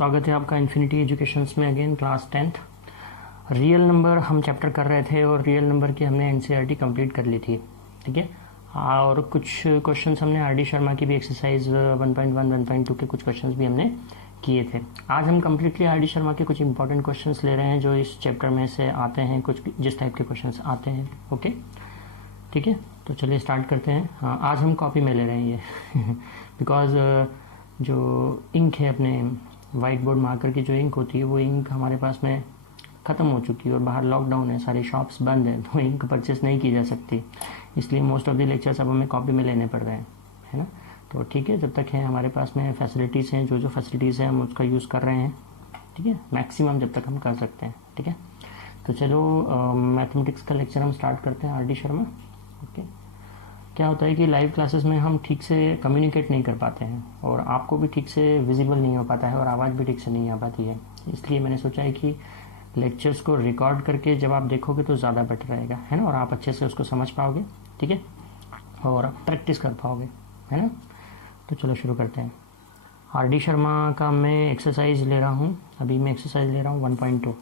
स्वागत है आपका इन्फिनिटी एजुकेशंस में again class 10th। Real number हम चैप्टर कर रहे थे और रियल नंबर की हमने एनसीईआरटी कंप्लीट कर ली थी, ठीक है। और कुछ क्वेश्चंस हमने आर डी शर्मा की भी एक्सरसाइज 1.1 1.2 के कुछ क्वेश्चंस भी हमने किए थे। आज हम कम्प्लीटली आर डी शर्मा के कुछ इंपॉर्टेंट क्वेश्चंस ले रहे हैं जो इस चैप्टर में से आते हैं, कुछ जिस टाइप के क्वेश्चंस आते हैं। ओके, ठीक है, तो चलिए स्टार्ट करते हैं। हाँ, आज हम कॉपी में ले रहे हैं ये बिकॉज जो इंक है, अपने वाइट बोर्ड मार्कर की जो इंक होती है वो इंक हमारे पास में ख़त्म हो चुकी है और बाहर लॉकडाउन है, सारी शॉप्स बंद है, तो इंक परचेस नहीं की जा सकती, इसलिए मोस्ट ऑफ द लेक्चर्स अब हमें कॉपी में लेने पड़ रहे हैं, है ना। तो ठीक है, जब तक है हमारे पास में फैसिलिटीज़ हैं, जो फैसिलिटीज़ हैं हम उसका यूज़ कर रहे हैं, ठीक है, मैक्सिमम जब तक हम कर सकते हैं, ठीक है। तो चलो मैथमेटिक्स का लेक्चर हम स्टार्ट करते हैं आर डी शर्मा। ओके, क्या होता है कि लाइव क्लासेस में हम ठीक से कम्युनिकेट नहीं कर पाते हैं और आपको भी ठीक से विजिबल नहीं हो पाता है और आवाज़ भी ठीक से नहीं आ पाती है, इसलिए मैंने सोचा है कि लेक्चर्स को रिकॉर्ड करके जब आप देखोगे तो ज़्यादा बेटर रहेगा, है ना, और आप अच्छे से उसको समझ पाओगे, ठीक है, और प्रैक्टिस कर पाओगे, है ना। तो चलो शुरू करते हैं। आर डी शर्मा का मैं एक्सरसाइज ले रहा हूँ, अभी मैं एक्सरसाइज ले रहा हूँ 1.2।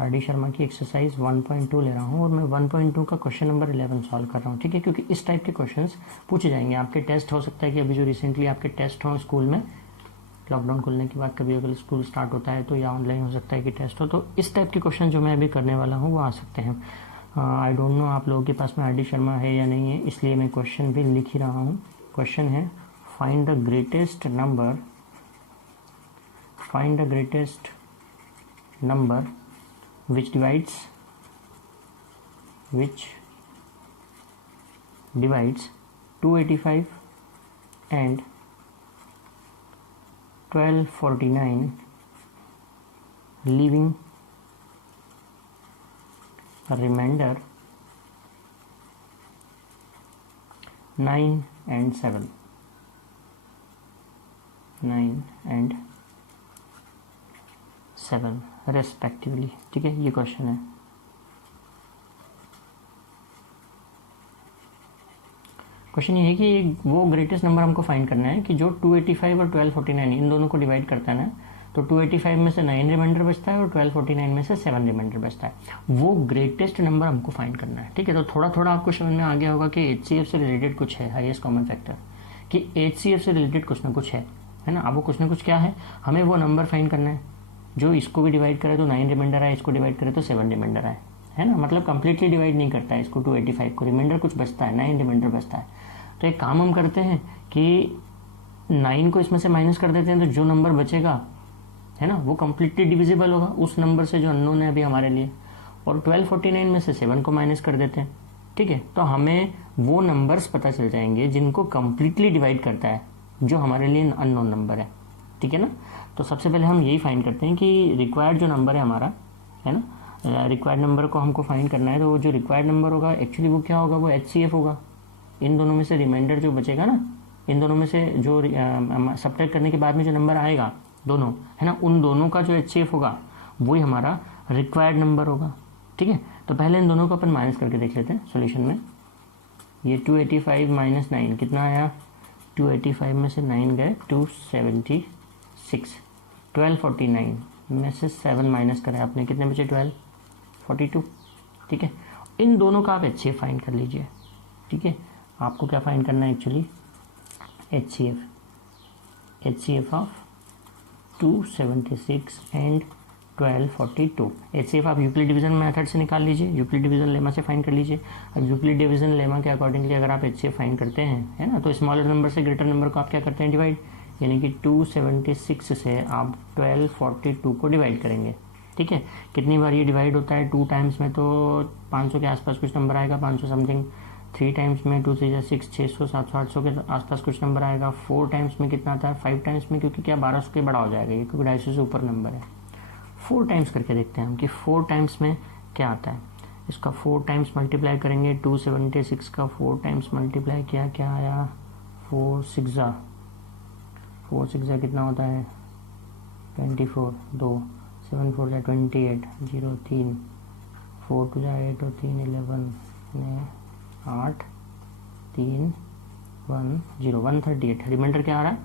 आर डी शर्मा की एक्सरसाइज 1.2 ले रहा हूँ और मैं 1.2 का क्वेश्चन नंबर 11 सॉल्व कर रहा हूँ, ठीक है, क्योंकि इस टाइप के क्वेश्चंस पूछे जाएंगे। आपके टेस्ट हो सकता है कि अभी जो रिसेंटली आपके टेस्ट हों स्कूल में, लॉकडाउन खुलने के बाद कभी अगर स्कूल स्टार्ट होता है तो या ऑनलाइन हो सकता है कि टेस्ट हो, तो इस टाइप के क्वेश्चन जो मैं अभी करने वाला हूँ वो आ सकते हैं। आई डोंट नो आप लोगों के पास में आर डी शर्मा है या नहीं है, इसलिए मैं क्वेश्चन भी लिख ही रहा हूँ। क्वेश्चन है find the greatest number which divides 285 and 1249, leaving a remainder 9 and 7 respectively, ठीक है, ये क्वेश्चन है। क्वेश्चन ये है कि वो ग्रेटेस्ट नंबर हमको फाइंड करना है कि जो 285 और 1249 इन दोनों को डिवाइड करता है ना, तो 285 में से 9 रिमाइंडर बचता है और 1249 में से 7 रिमाइंडर बचता है, वो ग्रेटेस्ट नंबर हमको फाइंड करना है, ठीक है। तो थोड़ा थोड़ा आपको समझ में आ गया होगा कि HCF से रिलेटेड कुछ है, हाईएस्ट कॉमन फैक्टर, कि HCF से रिलेटेड कुछ ना कुछ है ना। अब वो कुछ ना कुछ क्या है, हमें वो नंबर फाइंड करना है जो इसको भी डिवाइड करे तो 9 रिमाइंडर आए, इसको डिवाइड करे तो 7 रिमाइंडर आए, है ना, मतलब कंप्लीटली डिवाइड नहीं करता है इसको 285 को, रिमाइंडर कुछ बचता है, 9 रिमाइंडर बचता है। तो एक काम हम करते हैं कि 9 को इसमें से माइनस कर देते हैं, तो जो नंबर बचेगा, है ना, वो कंप्लीटली डिविजिबल होगा उस नंबर से जो अननोन है अभी हमारे लिए, और 1249 में से 7 को माइनस कर देते हैं, ठीक है। तो हमें वो नंबर्स पता चल जाएंगे जिनको कंप्लीटली डिवाइड करता है जो हमारे लिए अननोन नंबर है, ठीक है ना। तो सबसे पहले हम यही फाइंड करते हैं कि रिक्वायर्ड जो नंबर है हमारा, है ना, रिक्वायर्ड नंबर को हमको फाइंड करना है, तो वो जो रिक्वायर्ड नंबर होगा एक्चुअली वो क्या होगा, वो HCF होगा। इन दोनों में से रिमाइंडर जो बचेगा ना, इन दोनों में से जो सब्ट्रैक्ट करने के बाद में जो नंबर आएगा दोनों, है ना, उन दोनों का जो HCF होगा वही हमारा रिक्वायर्ड नंबर होगा, ठीक है। तो पहले इन दोनों को अपन माइनस करके देख लेते हैं सोल्यूशन में। ये 285 माइनस 9 कितना आया, 285 में से 9 गए 276, 1249 में से 7 माइनस करें आपने, कितने बचे 1242, ठीक है। इन दोनों का आप HCF फाइंड कर लीजिए, ठीक है। आपको क्या फाइंड करना है actually, HCF of 276 and 1242। HCF आप यूक्लिड डिवीजन मेथड से निकाल लीजिए, यूक्लिड डिवीजन लेमा से फाइंड कर लीजिए। अब यूक्लिड डिवीजन लेमा के अकॉर्डिंगली अगर आप HCF फाइंड करते हैं, है ना, तो स्मॉलर नंबर से ग्रेटर नंबर को आप क्या करते हैं, डिवाइड, यानी कि 276 से आप 1242 को डिवाइड करेंगे, ठीक है। कितनी बार ये डिवाइड होता है, 2 टाइम्स में तो 500 के आसपास कुछ नंबर आएगा, 500 समथिंग, 3 टाइम्स में 2 से 6, 600, 700, 800 के आसपास कुछ नंबर आएगा, 4 टाइम्स में कितना आता है, 5 टाइम्स में, क्योंकि क्या 1200 के बड़ा हो जाएगा ये, क्योंकि 250 से ऊपर नंबर है। 4 टाइम्स करके देखते हैं हम कि 4 टाइम्स में क्या आता है। इसका 4 टाइम्स मल्टीप्लाई करेंगे, 276 का 4 टाइम्स मल्टीप्लाई किया, क्या आया, 4 6 कितना होता है, 24, 2 7 4 28, 0 3, 4 2 8 और 3 11, 8 3 1 0, 138। रिमाइंडर क्या आ रहा है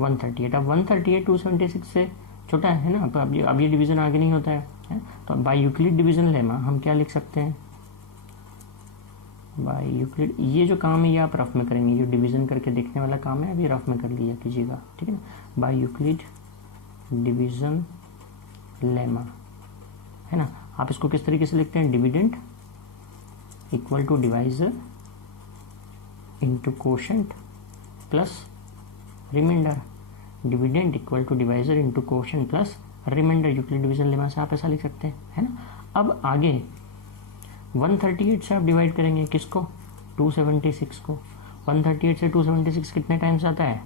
138। अब 138 276 से छोटा है ना, अब ये डिवीज़न आगे नहीं होता है? तो बाय यूक्लिड डिवीज़न लेमा हम क्या लिख सकते हैं? बाय यूक्लिड, ये जो काम है ये आप रफ में करेंगे, जो डिवीज़न करके देखने वाला काम है अभी रफ में कर लिया कीजिएगा, ठीक है ना। बाय यूक्लिड डिवीज़न लेमा, है ना। आप इसको किस तरीके से लिखते हैं? Dividend equal to divisor into quotient plus remainder. Dividend equal to divisor into quotient plus remainder. Euclid division lemma से आप ऐसा लिख सकते हैं, है ना। अब आगे 138 से आप डिवाइड करेंगे किसको? 276 को। 138 से 276 कितने टाइम्स आता है?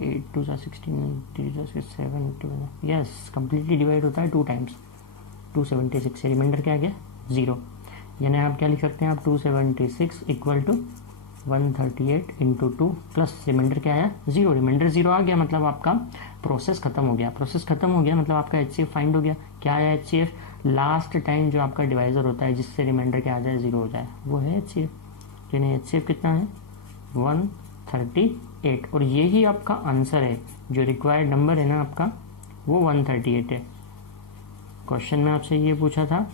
8 2 16 3 7 2, यस कम्प्लीटली डिवाइड होता है 2 टाइम्स। 276 से रिमाइंडर क्या आ गया? 0। यानी आप क्या लिख सकते हैं? आप 276 equal to 138 into 2 plus remainder क्या आया? 0। रिमाइंडर 0 आ गया मतलब आपका प्रोसेस खत्म हो गया। प्रोसेस खत्म हो गया मतलब आपका HCF फाइंड हो गया। क्या आया HCF? लास्ट टाइम जो आपका डिवाइजर होता है जिससे रिमाइंडर क्या आ जाए? 0 हो जाए, वो है HCF। यानी HCF कितना है? 138। और यही आपका आंसर है, जो रिक्वायर्ड नंबर है ना आपका वो 138 है। क्वेश्चन में आपसे ये पूछा था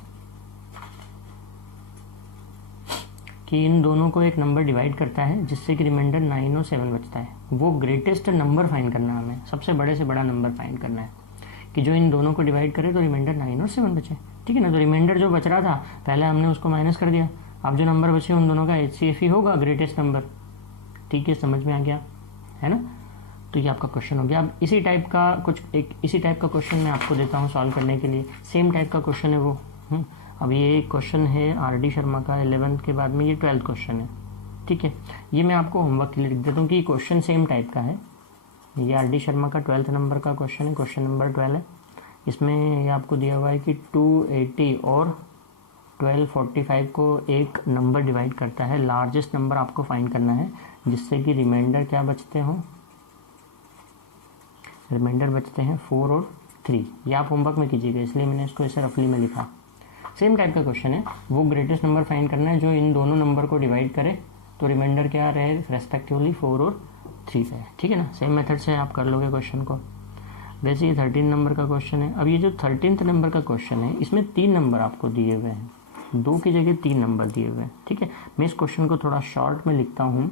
कि इन दोनों को एक नंबर डिवाइड करता है जिससे कि रिमाइंडर 9 और 7 बचता है। वो ग्रेटेस्ट नंबर फाइंड करना है हमें, सबसे बड़े से बड़ा नंबर फाइंड करना है कि जो इन दोनों को डिवाइड करे तो रिमाइंडर 9 और 7 बचे, ठीक है ना। तो रिमाइंडर जो बच रहा था पहले हमने उसको माइनस कर दिया, अब जो नंबर बचे उन दोनों का HCF ही होगा, ग्रेटेस्ट नंबर। ठीक है, समझ में आ गया है ना। तो ये आपका क्वेश्चन हो गया। अब इसी टाइप का क्वेश्चन मैं आपको देता हूँ सॉल्व करने के लिए। सेम टाइप का क्वेश्चन है वो। अब ये क्वेश्चन है RD शर्मा का 11th के बाद में, ये 12th क्वेश्चन है, ठीक है। ये मैं आपको होमवर्क के लिए लिख देता हूँ कि क्वेश्चन सेम टाइप का है। ये RD शर्मा का 12th नंबर का क्वेश्चन है, क्वेश्चन नंबर 12 है। इसमें ये आपको दिया हुआ है कि 280 और 1245 को एक नंबर डिवाइड करता है। लार्जेस्ट नंबर आपको फाइंड करना है जिससे कि रिमाइंडर क्या बचते हों? रिमाइंडर बचते हैं 4 और 3। ये आप होमवर्क में कीजिएगा, इसलिए मैंने इसको ऐसे रफली में लिखा। सेम टाइप का क्वेश्चन है, वो ग्रेटेस्ट नंबर फाइंड करना है जो इन दोनों नंबर को डिवाइड करे तो रिमाइंडर क्या रहे रेस्पेक्टिवली 4 और 3 है, ठीक है ना। सेम मेथड से आप कर लोगे क्वेश्चन को। वैसे ये 13 नंबर का क्वेश्चन है। अब ये जो 13th नंबर का क्वेश्चन है इसमें 3 नंबर आपको दिए हुए हैं, 2 की जगह 3 नंबर दिए हुए हैं, ठीक है। मैं इस क्वेश्चन को थोड़ा शॉर्ट में लिखता हूँ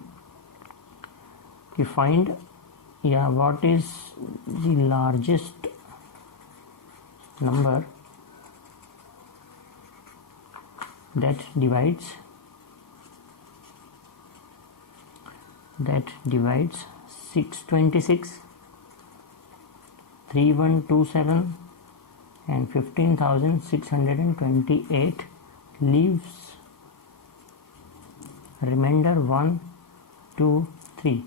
कि फाइंड या what is the largest number that divides 626, 3127 and 15,628 leaves remainder 1, 2, 3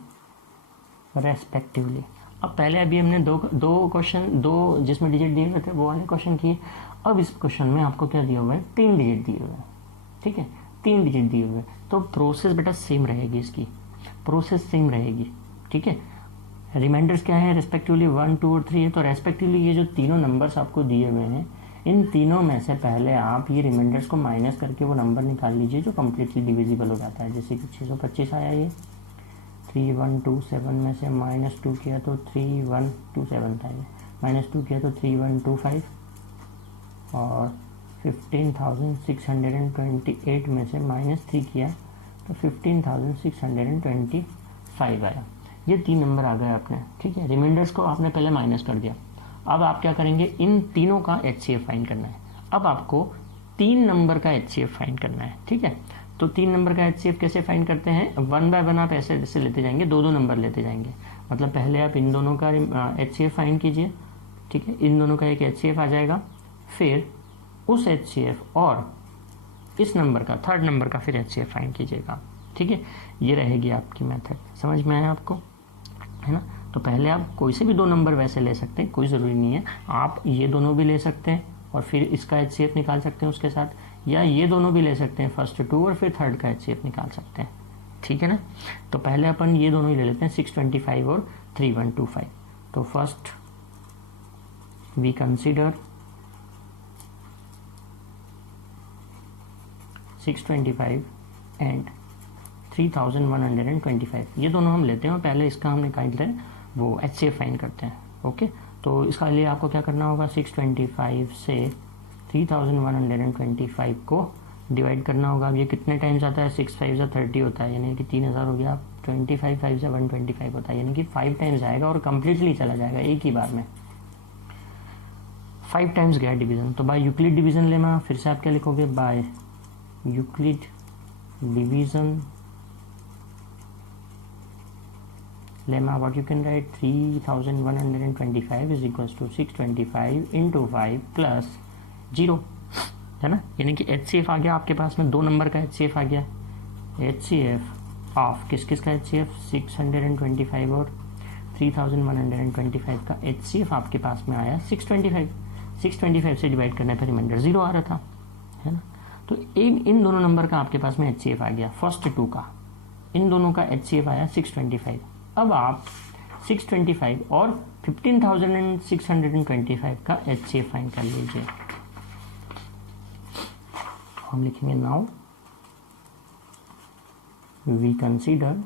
respectively. अब पहले अभी हमने दो जिसमें डिजिट दिए हुए थे वो वाले क्वेश्चन किए। अब इस क्वेश्चन में आपको क्या दिया हुआ है? 3 डिजिट दिए हुए हैं, ठीक है, 3 डिजिट दिए हुए। तो प्रोसेस बेटा सेम रहेगी, इसकी प्रोसेस सेम रहेगी, ठीक है। रिमाइंडर्स क्या है? रेस्पेक्टिवली 1, 2 और 3 है। तो रेस्पेक्टिवली ये जो तीनों नंबर्स आपको दिए हुए हैं इन तीनों में से पहले आप ये रिमाइंडर्स को माइनस करके वो नंबर निकाल लीजिए जो कम्प्लीटली डिविजिबल हो जाता है। जैसे कि 625 आया, ये 3127 में से -2 किया तो 3127 था, ये -2 किया तो 3125 और 15,628 में से -3 किया तो 15,625 आया। ये 3 नंबर आ गए अपने, ठीक है। रिमाइंडर्स को आपने पहले माइनस कर दिया। अब आप क्या करेंगे? इन तीनों का HCF फाइंड करना है। अब आपको 3 नंबर का HCF फाइंड करना है, ठीक है। तो 3 नंबर का HCF कैसे फाइंड करते हैं? 1 बाय 1 आप ऐसे लेते जाएंगे, 2 नंबर लेते जाएंगे। मतलब पहले आप इन दोनों का HCF फाइंड कीजिए, ठीक है। इन दोनों का एक HCF आ जाएगा, फिर उस HCF और इस नंबर का, 3rd नंबर का फिर HCF फाइंड कीजिएगा, ठीक है। ये रहेगी आपकी मेथड। समझ में आया आपको, है ना। तो पहले आप कोई से भी 2 नंबर वैसे ले सकते हैं, कोई ज़रूरी नहीं है। आप ये दोनों भी ले सकते हैं और फिर इसका HCF निकाल सकते हैं उसके साथ, या ये दोनों भी ले सकते हैं, फर्स्ट 2 और फिर 3rd का HCF निकाल सकते हैं, ठीक है ना। तो पहले अपन ये दोनों ही ले लेते हैं, 625 और 3125। तो फर्स्ट वी कंसिडर 625 एंड 3125, ये दोनों हम लेते हैं और पहले इसका हम निकालते हैं वो HCF फाइंड करते हैं। ओके, तो इसका लिए आपको क्या करना होगा, 625 से 3125 को डिवाइड करना होगा। अब ये कितने टाइम्स आता है, 6 5 30 होता है, यानी कि 3000 हो गया। 25 5 125 होता है, यानी कि 5 टाइम्स आएगा और कम्प्लीटली चला जाएगा एक ही बार में। 5 टाइम्स गया डिवीजन, तो बाय यूक्लिड डिवीजन लेमा, फिर से आप क्या लिखोगे, by Euclid division lemma, what you can write, 3125 is equals to 625 into 5 plus 0, है ना। यानी कि HCF आ गया आपके पास में, 2 नंबर का HCF आ गया। HCF ऑफ किस किस का HCF, 625 और 3125 का HCF आपके पास में आया 625 से डिवाइड करने पर रिमाइंडर 0 आ रहा था, है ना। तो इन दोनों नंबर का आपके पास में HCF आ गया, फर्स्ट 2 का, इन दोनों का HCF आया 625। अब आप 625 और 15,625 का HCF फाइंड कर लीजिए। हम लिखेंगे नाउ वी कंसीडर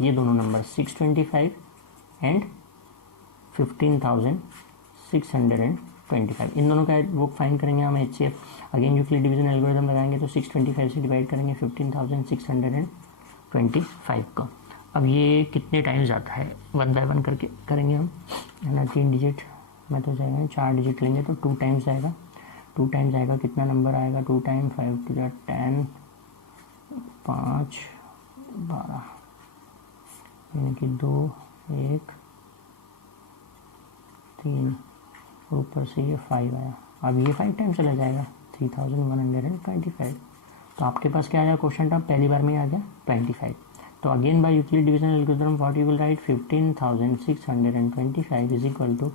ये दोनों नंबर 625 एंड 15,625, इन दोनों का वो फाइंड करेंगे हम HCF। Again Euclid division algorithm लगाएंगे तो 625 से डिवाइड करेंगे 15,625 को। अब ये कितने टाइम्स जाता है, 1 बाय 1 करके करेंगे हम, है ना। 3 डिजिट में तो जाएगा, 4 डिजिट लेंगे तो 2 टाइम्स जाएगा। 2 टाइम्स जाएगा, कितना नंबर आएगा, 2 टाइम 5 2 10, 5 12, यानी कि 2 1 3, ऊपर से ये 5 आया। अब ये 5 टाइम चला जाएगा, 3125। तो आपके पास क्या आया क्वेश्चन, अब पहली बार में आ गया 25। तो again by Euclid division algorithm what you will write, 15,625 is equal to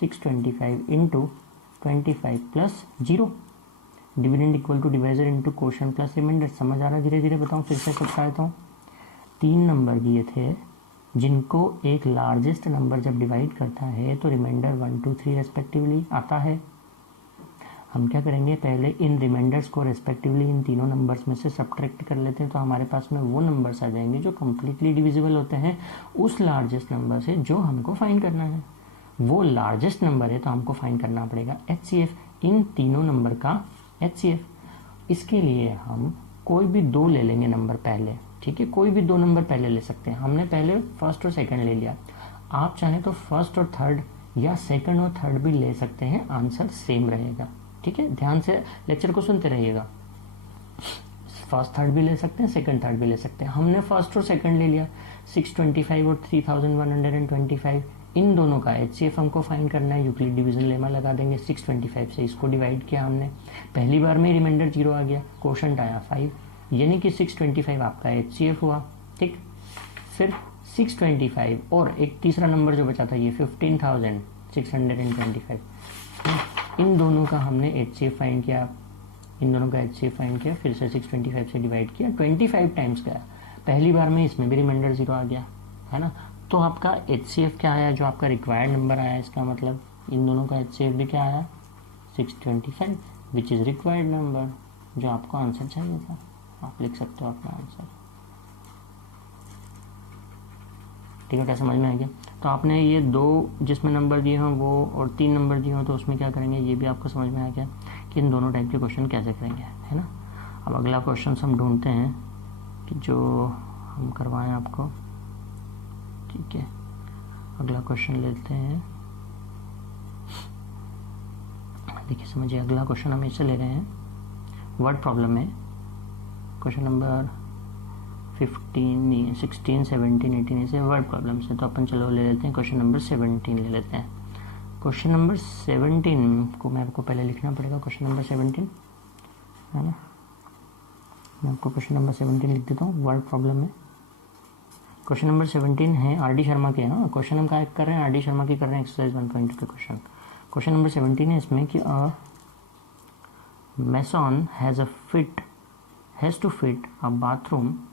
625 into 25 plus 0, dividend equal to divisor into quotient plus remainder. समझ आ रहा है, धीरे धीरे बताऊँ, फिर से समझा देता हूँ। 3 नंबर दिए थे जिनको एक लार्जेस्ट नंबर जब डिवाइड करता है तो रिमाइंडर 1 2 3 रेस्पेक्टिवली आता है। हम क्या करेंगे, पहले इन रिमाइंडर्स को रेस्पेक्टिवली इन तीनों नंबर्स में से सब्ट्रैक्ट कर लेते हैं, तो हमारे पास में वो नंबर्स आ जाएंगे जो कम्प्लीटली डिविजिबल होते हैं उस लार्जेस्ट नंबर से जो हमको फाइंड करना है। वो लार्जेस्ट नंबर है तो हमको फाइंड करना पड़ेगा HCF, इन तीनों नंबर का HCF। इसके लिए हम कोई भी 2 ले लेंगे नंबर पहले, ठीक है, कोई भी 2 नंबर पहले ले सकते हैं। हमने पहले फर्स्ट और सेकंड ले लिया, आप चाहें तो फर्स्ट और थर्ड या सेकंड और थर्ड भी ले सकते हैं, आंसर सेम रहेगा, ठीक है। ध्यान से लेक्चर को सुनते रहिएगा, फर्स्ट थर्ड भी ले सकते हैं, सेकंड थर्ड भी ले सकते हैं। हमने फर्स्ट और सेकंड ले लिया, 625 और 3125, इन दोनों का HCF हमको फाइंड करना है। यूक्लिड डिवीजन लेमा लगा देंगे, 625 से इसको डिवाइड किया हमने, पहली बार में रिमाइंडर 0 आ गया, क्वोशंट आया 5, यानी कि 625 आपका HCF हुआ, ठीक। फिर 625 और एक तीसरा नंबर जो बचा था ये 15,625, इन दोनों का हमने HCF फाइंड किया, इन दोनों का HCF फाइंड किया, फिर से 625 से डिवाइड किया, 25 टाइम्स गया, पहली बार में इसमें भी रिमाइंडर 0 आ गया, है ना। तो आपका HCF क्या आया, जो आपका रिक्वायर्ड नंबर आया, इसका मतलब इन दोनों का HCF भी क्या आया, 625, विच इज़ रिक्वायर्ड नंबर, जो आपको आंसर चाहिए था। आप लिख सकते हो अपना आंसर, ठीक है। क्या समझ में आ गया। तो आपने ये 2 जिसमें नंबर दिए हों वो और 3 नंबर दिए हों तो उसमें क्या करेंगे, ये भी आपको समझ में आ गया कि इन दोनों टाइप के क्वेश्चन कैसे करेंगे, है ना। अब अगला क्वेश्चन हम ढूंढते हैं कि जो हम करवाएं आपको, ठीक है। अगला क्वेश्चन लेते हैं, देखिए समझिए, अगला क्वेश्चन हम इससे ले रहे हैं वर्ड प्रॉब्लम में, क्वेश्चन नंबर 15 16 17 18 ऐसे वर्ड प्रॉब्लम से। तो अपन चलो ले लेते हैं क्वेश्चन नंबर 17 ले लेते हैं। क्वेश्चन नंबर 17 को मैं आपको पहले लिखना पड़ेगा, क्वेश्चन नंबर 17, है ना। मैं आपको क्वेश्चन नंबर 17 लिख देता हूँ वर्ड प्रॉब्लम में। क्वेश्चन नंबर 17 है RD शर्मा के, हाँ क्वेश्चन हम क्या कर रहे हैं, RD शर्मा की कर रहे हैं, एक्सरसाइज 1.2 के क्वेश्चन। क्वेश्चन नंबर 17 है इसमें कि mason has to fit a bathroom,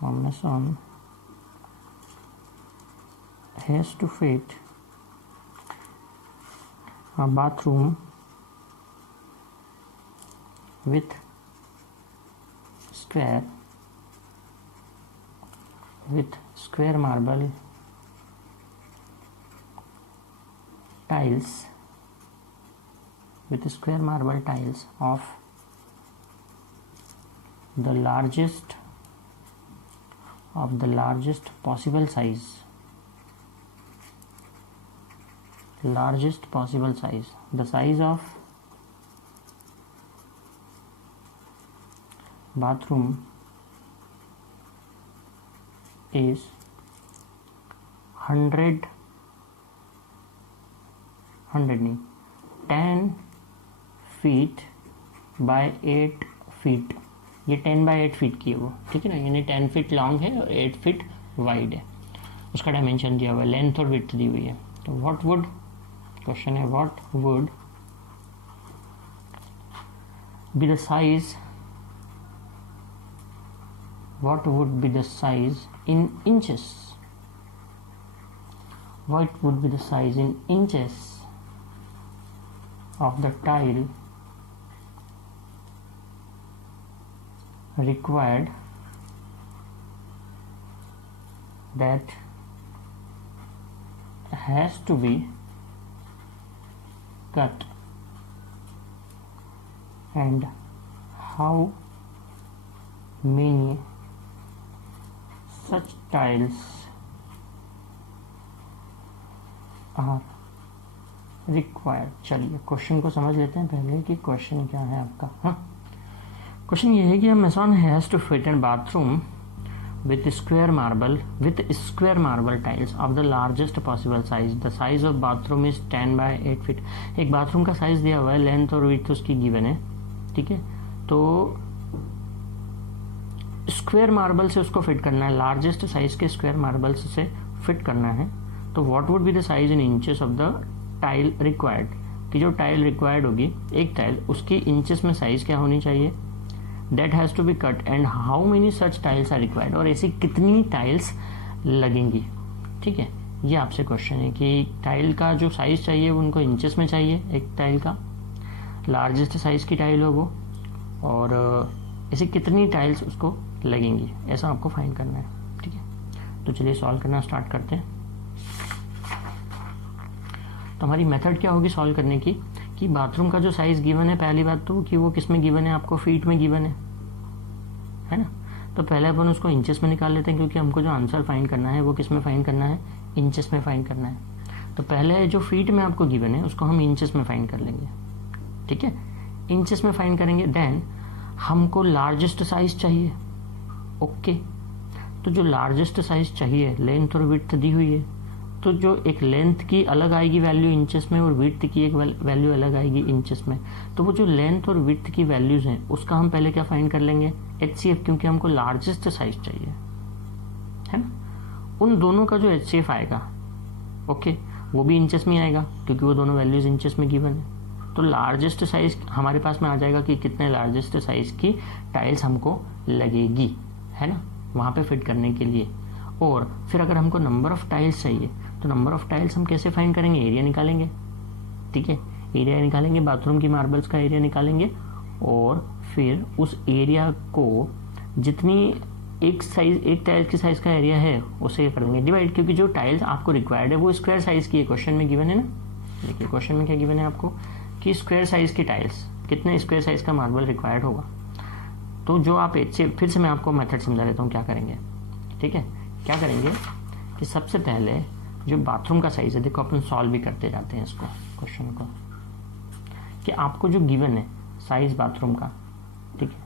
a mason has to fit a bathroom with square marble tiles with square marble tiles of the largest possible size, the size of bathroom is 10 feet by 8 feet। ये 10 by 8 feet की है वो, ठीक है ना, यानी 10 feet long है और 8 फीट वाइड है। उसका डायमेंशन दिया हुआ है, लेंथ और विड्थ दी हुई है। तो व्हाट वुड, क्वेश्चन है what would be the size, what would be the size in inches, what would be the size in inches of the tile required that has to be cut, and how many such tiles are required। चलिए question को समझ लेते हैं पहले कि question क्या है आपका। हाँ, क्वेश्चन ये है कि a mason has to fit a bathroom with square marble tiles of the largest possible size। The size of bathroom is 10 by 8 feet। एक बाथरूम का साइज दिया हुआ है, लेंथ और विड्थ उसकी गिवन है, ठीक है। तो स्क्वायर मार्बल से उसको फिट करना है, लार्जेस्ट साइज के स्क्वायर मार्बल्स से फिट करना है। तो what would be the size in inches of the tile required, कि जो टाइल रिक्वायर्ड होगी एक टाइल, उसकी इंचेस में साइज क्या होनी चाहिए, that has to be cut, and how many such tiles are required, और ऐसी कितनी टाइल्स लगेंगी, ठीक है। ये आपसे क्वेश्चन है कि टाइल का जो साइज चाहिए वो उनको इंचेस में चाहिए, एक टाइल का लार्जेस्ट साइज की टाइल हो वो, और ऐसी कितनी टाइल्स उसको लगेंगी, ऐसा आपको फाइंड करना है, ठीक है। तो चलिए सॉल्व करना स्टार्ट करते हैं। तो हमारी मेथड क्या होगी सॉल्व करने की, कि बाथरूम का जो साइज गिवन है, पहली बात तो कि वो किस में गिवन है, आपको फीट में गिवन है ना। तो पहले अपन उसको इंचेस में निकाल लेते हैं, क्योंकि हमको जो आंसर फाइंड करना है वो किस में फाइंड करना है, इंचेस में फाइंड करना है। तो पहले जो फीट में आपको गिवन है उसको हम इंचेस में फाइंड कर लेंगे, ठीक है। इंचेस में फाइंड करेंगे, देन हमको लार्जेस्ट साइज चाहिए, ओके। तो जो लार्जेस्ट साइज चाहिए, लेंथ और विड्थ दी हुई है, तो जो एक लेंथ की अलग आएगी वैल्यू इंचेस में और विड्थ की एक वैल्यू अलग आएगी इंचेस में। तो वो जो लेंथ और विड्थ की वैल्यूज हैं उसका हम पहले क्या फाइंड कर लेंगे, HCF, क्योंकि हमको लार्जेस्ट साइज चाहिए, है ना। उन दोनों का जो HCF आएगा, ओके, वो भी इंचेस में आएगा, क्योंकि वो दोनों वैल्यूज इंचेस में गिवन है। तो लार्जेस्ट साइज हमारे पास में आ जाएगा कि कितने लार्जेस्ट साइज की टाइल्स हमको लगेगी, है ना, वहाँ पे फिट करने के लिए। और फिर अगर हमको नंबर ऑफ टाइल्स चाहिए, तो नंबर ऑफ टाइल्स हम कैसे फाइंड करेंगे, एरिया निकालेंगे, ठीक है। एरिया निकालेंगे, बाथरूम की मार्बल्स का एरिया निकालेंगे, और फिर उस एरिया को जितनी एक टाइल की साइज का एरिया है उसे कर देंगे डिवाइड, क्योंकि जो टाइल्स आपको रिक्वायर्ड है वो स्क्वायर साइज की है, क्वेश्चन में गिवन है ना। देखिए क्वेश्चन में क्या गिवन है आपको, कि स्क्वायर साइज की टाइल्स, कितने स्क्वायर साइज का मार्बल रिक्वायर्ड होगा। तो जो आप फिर से मैं आपको मेथड समझा देता हूँ क्या करेंगे, ठीक है। क्या करेंगे कि सबसे पहले जो बाथरूम का साइज है, देखो अपन सॉल्व भी करते जाते हैं इसको, क्वेश्चन को, कि आपको जो गिवन है साइज बाथरूम का, ठीक है,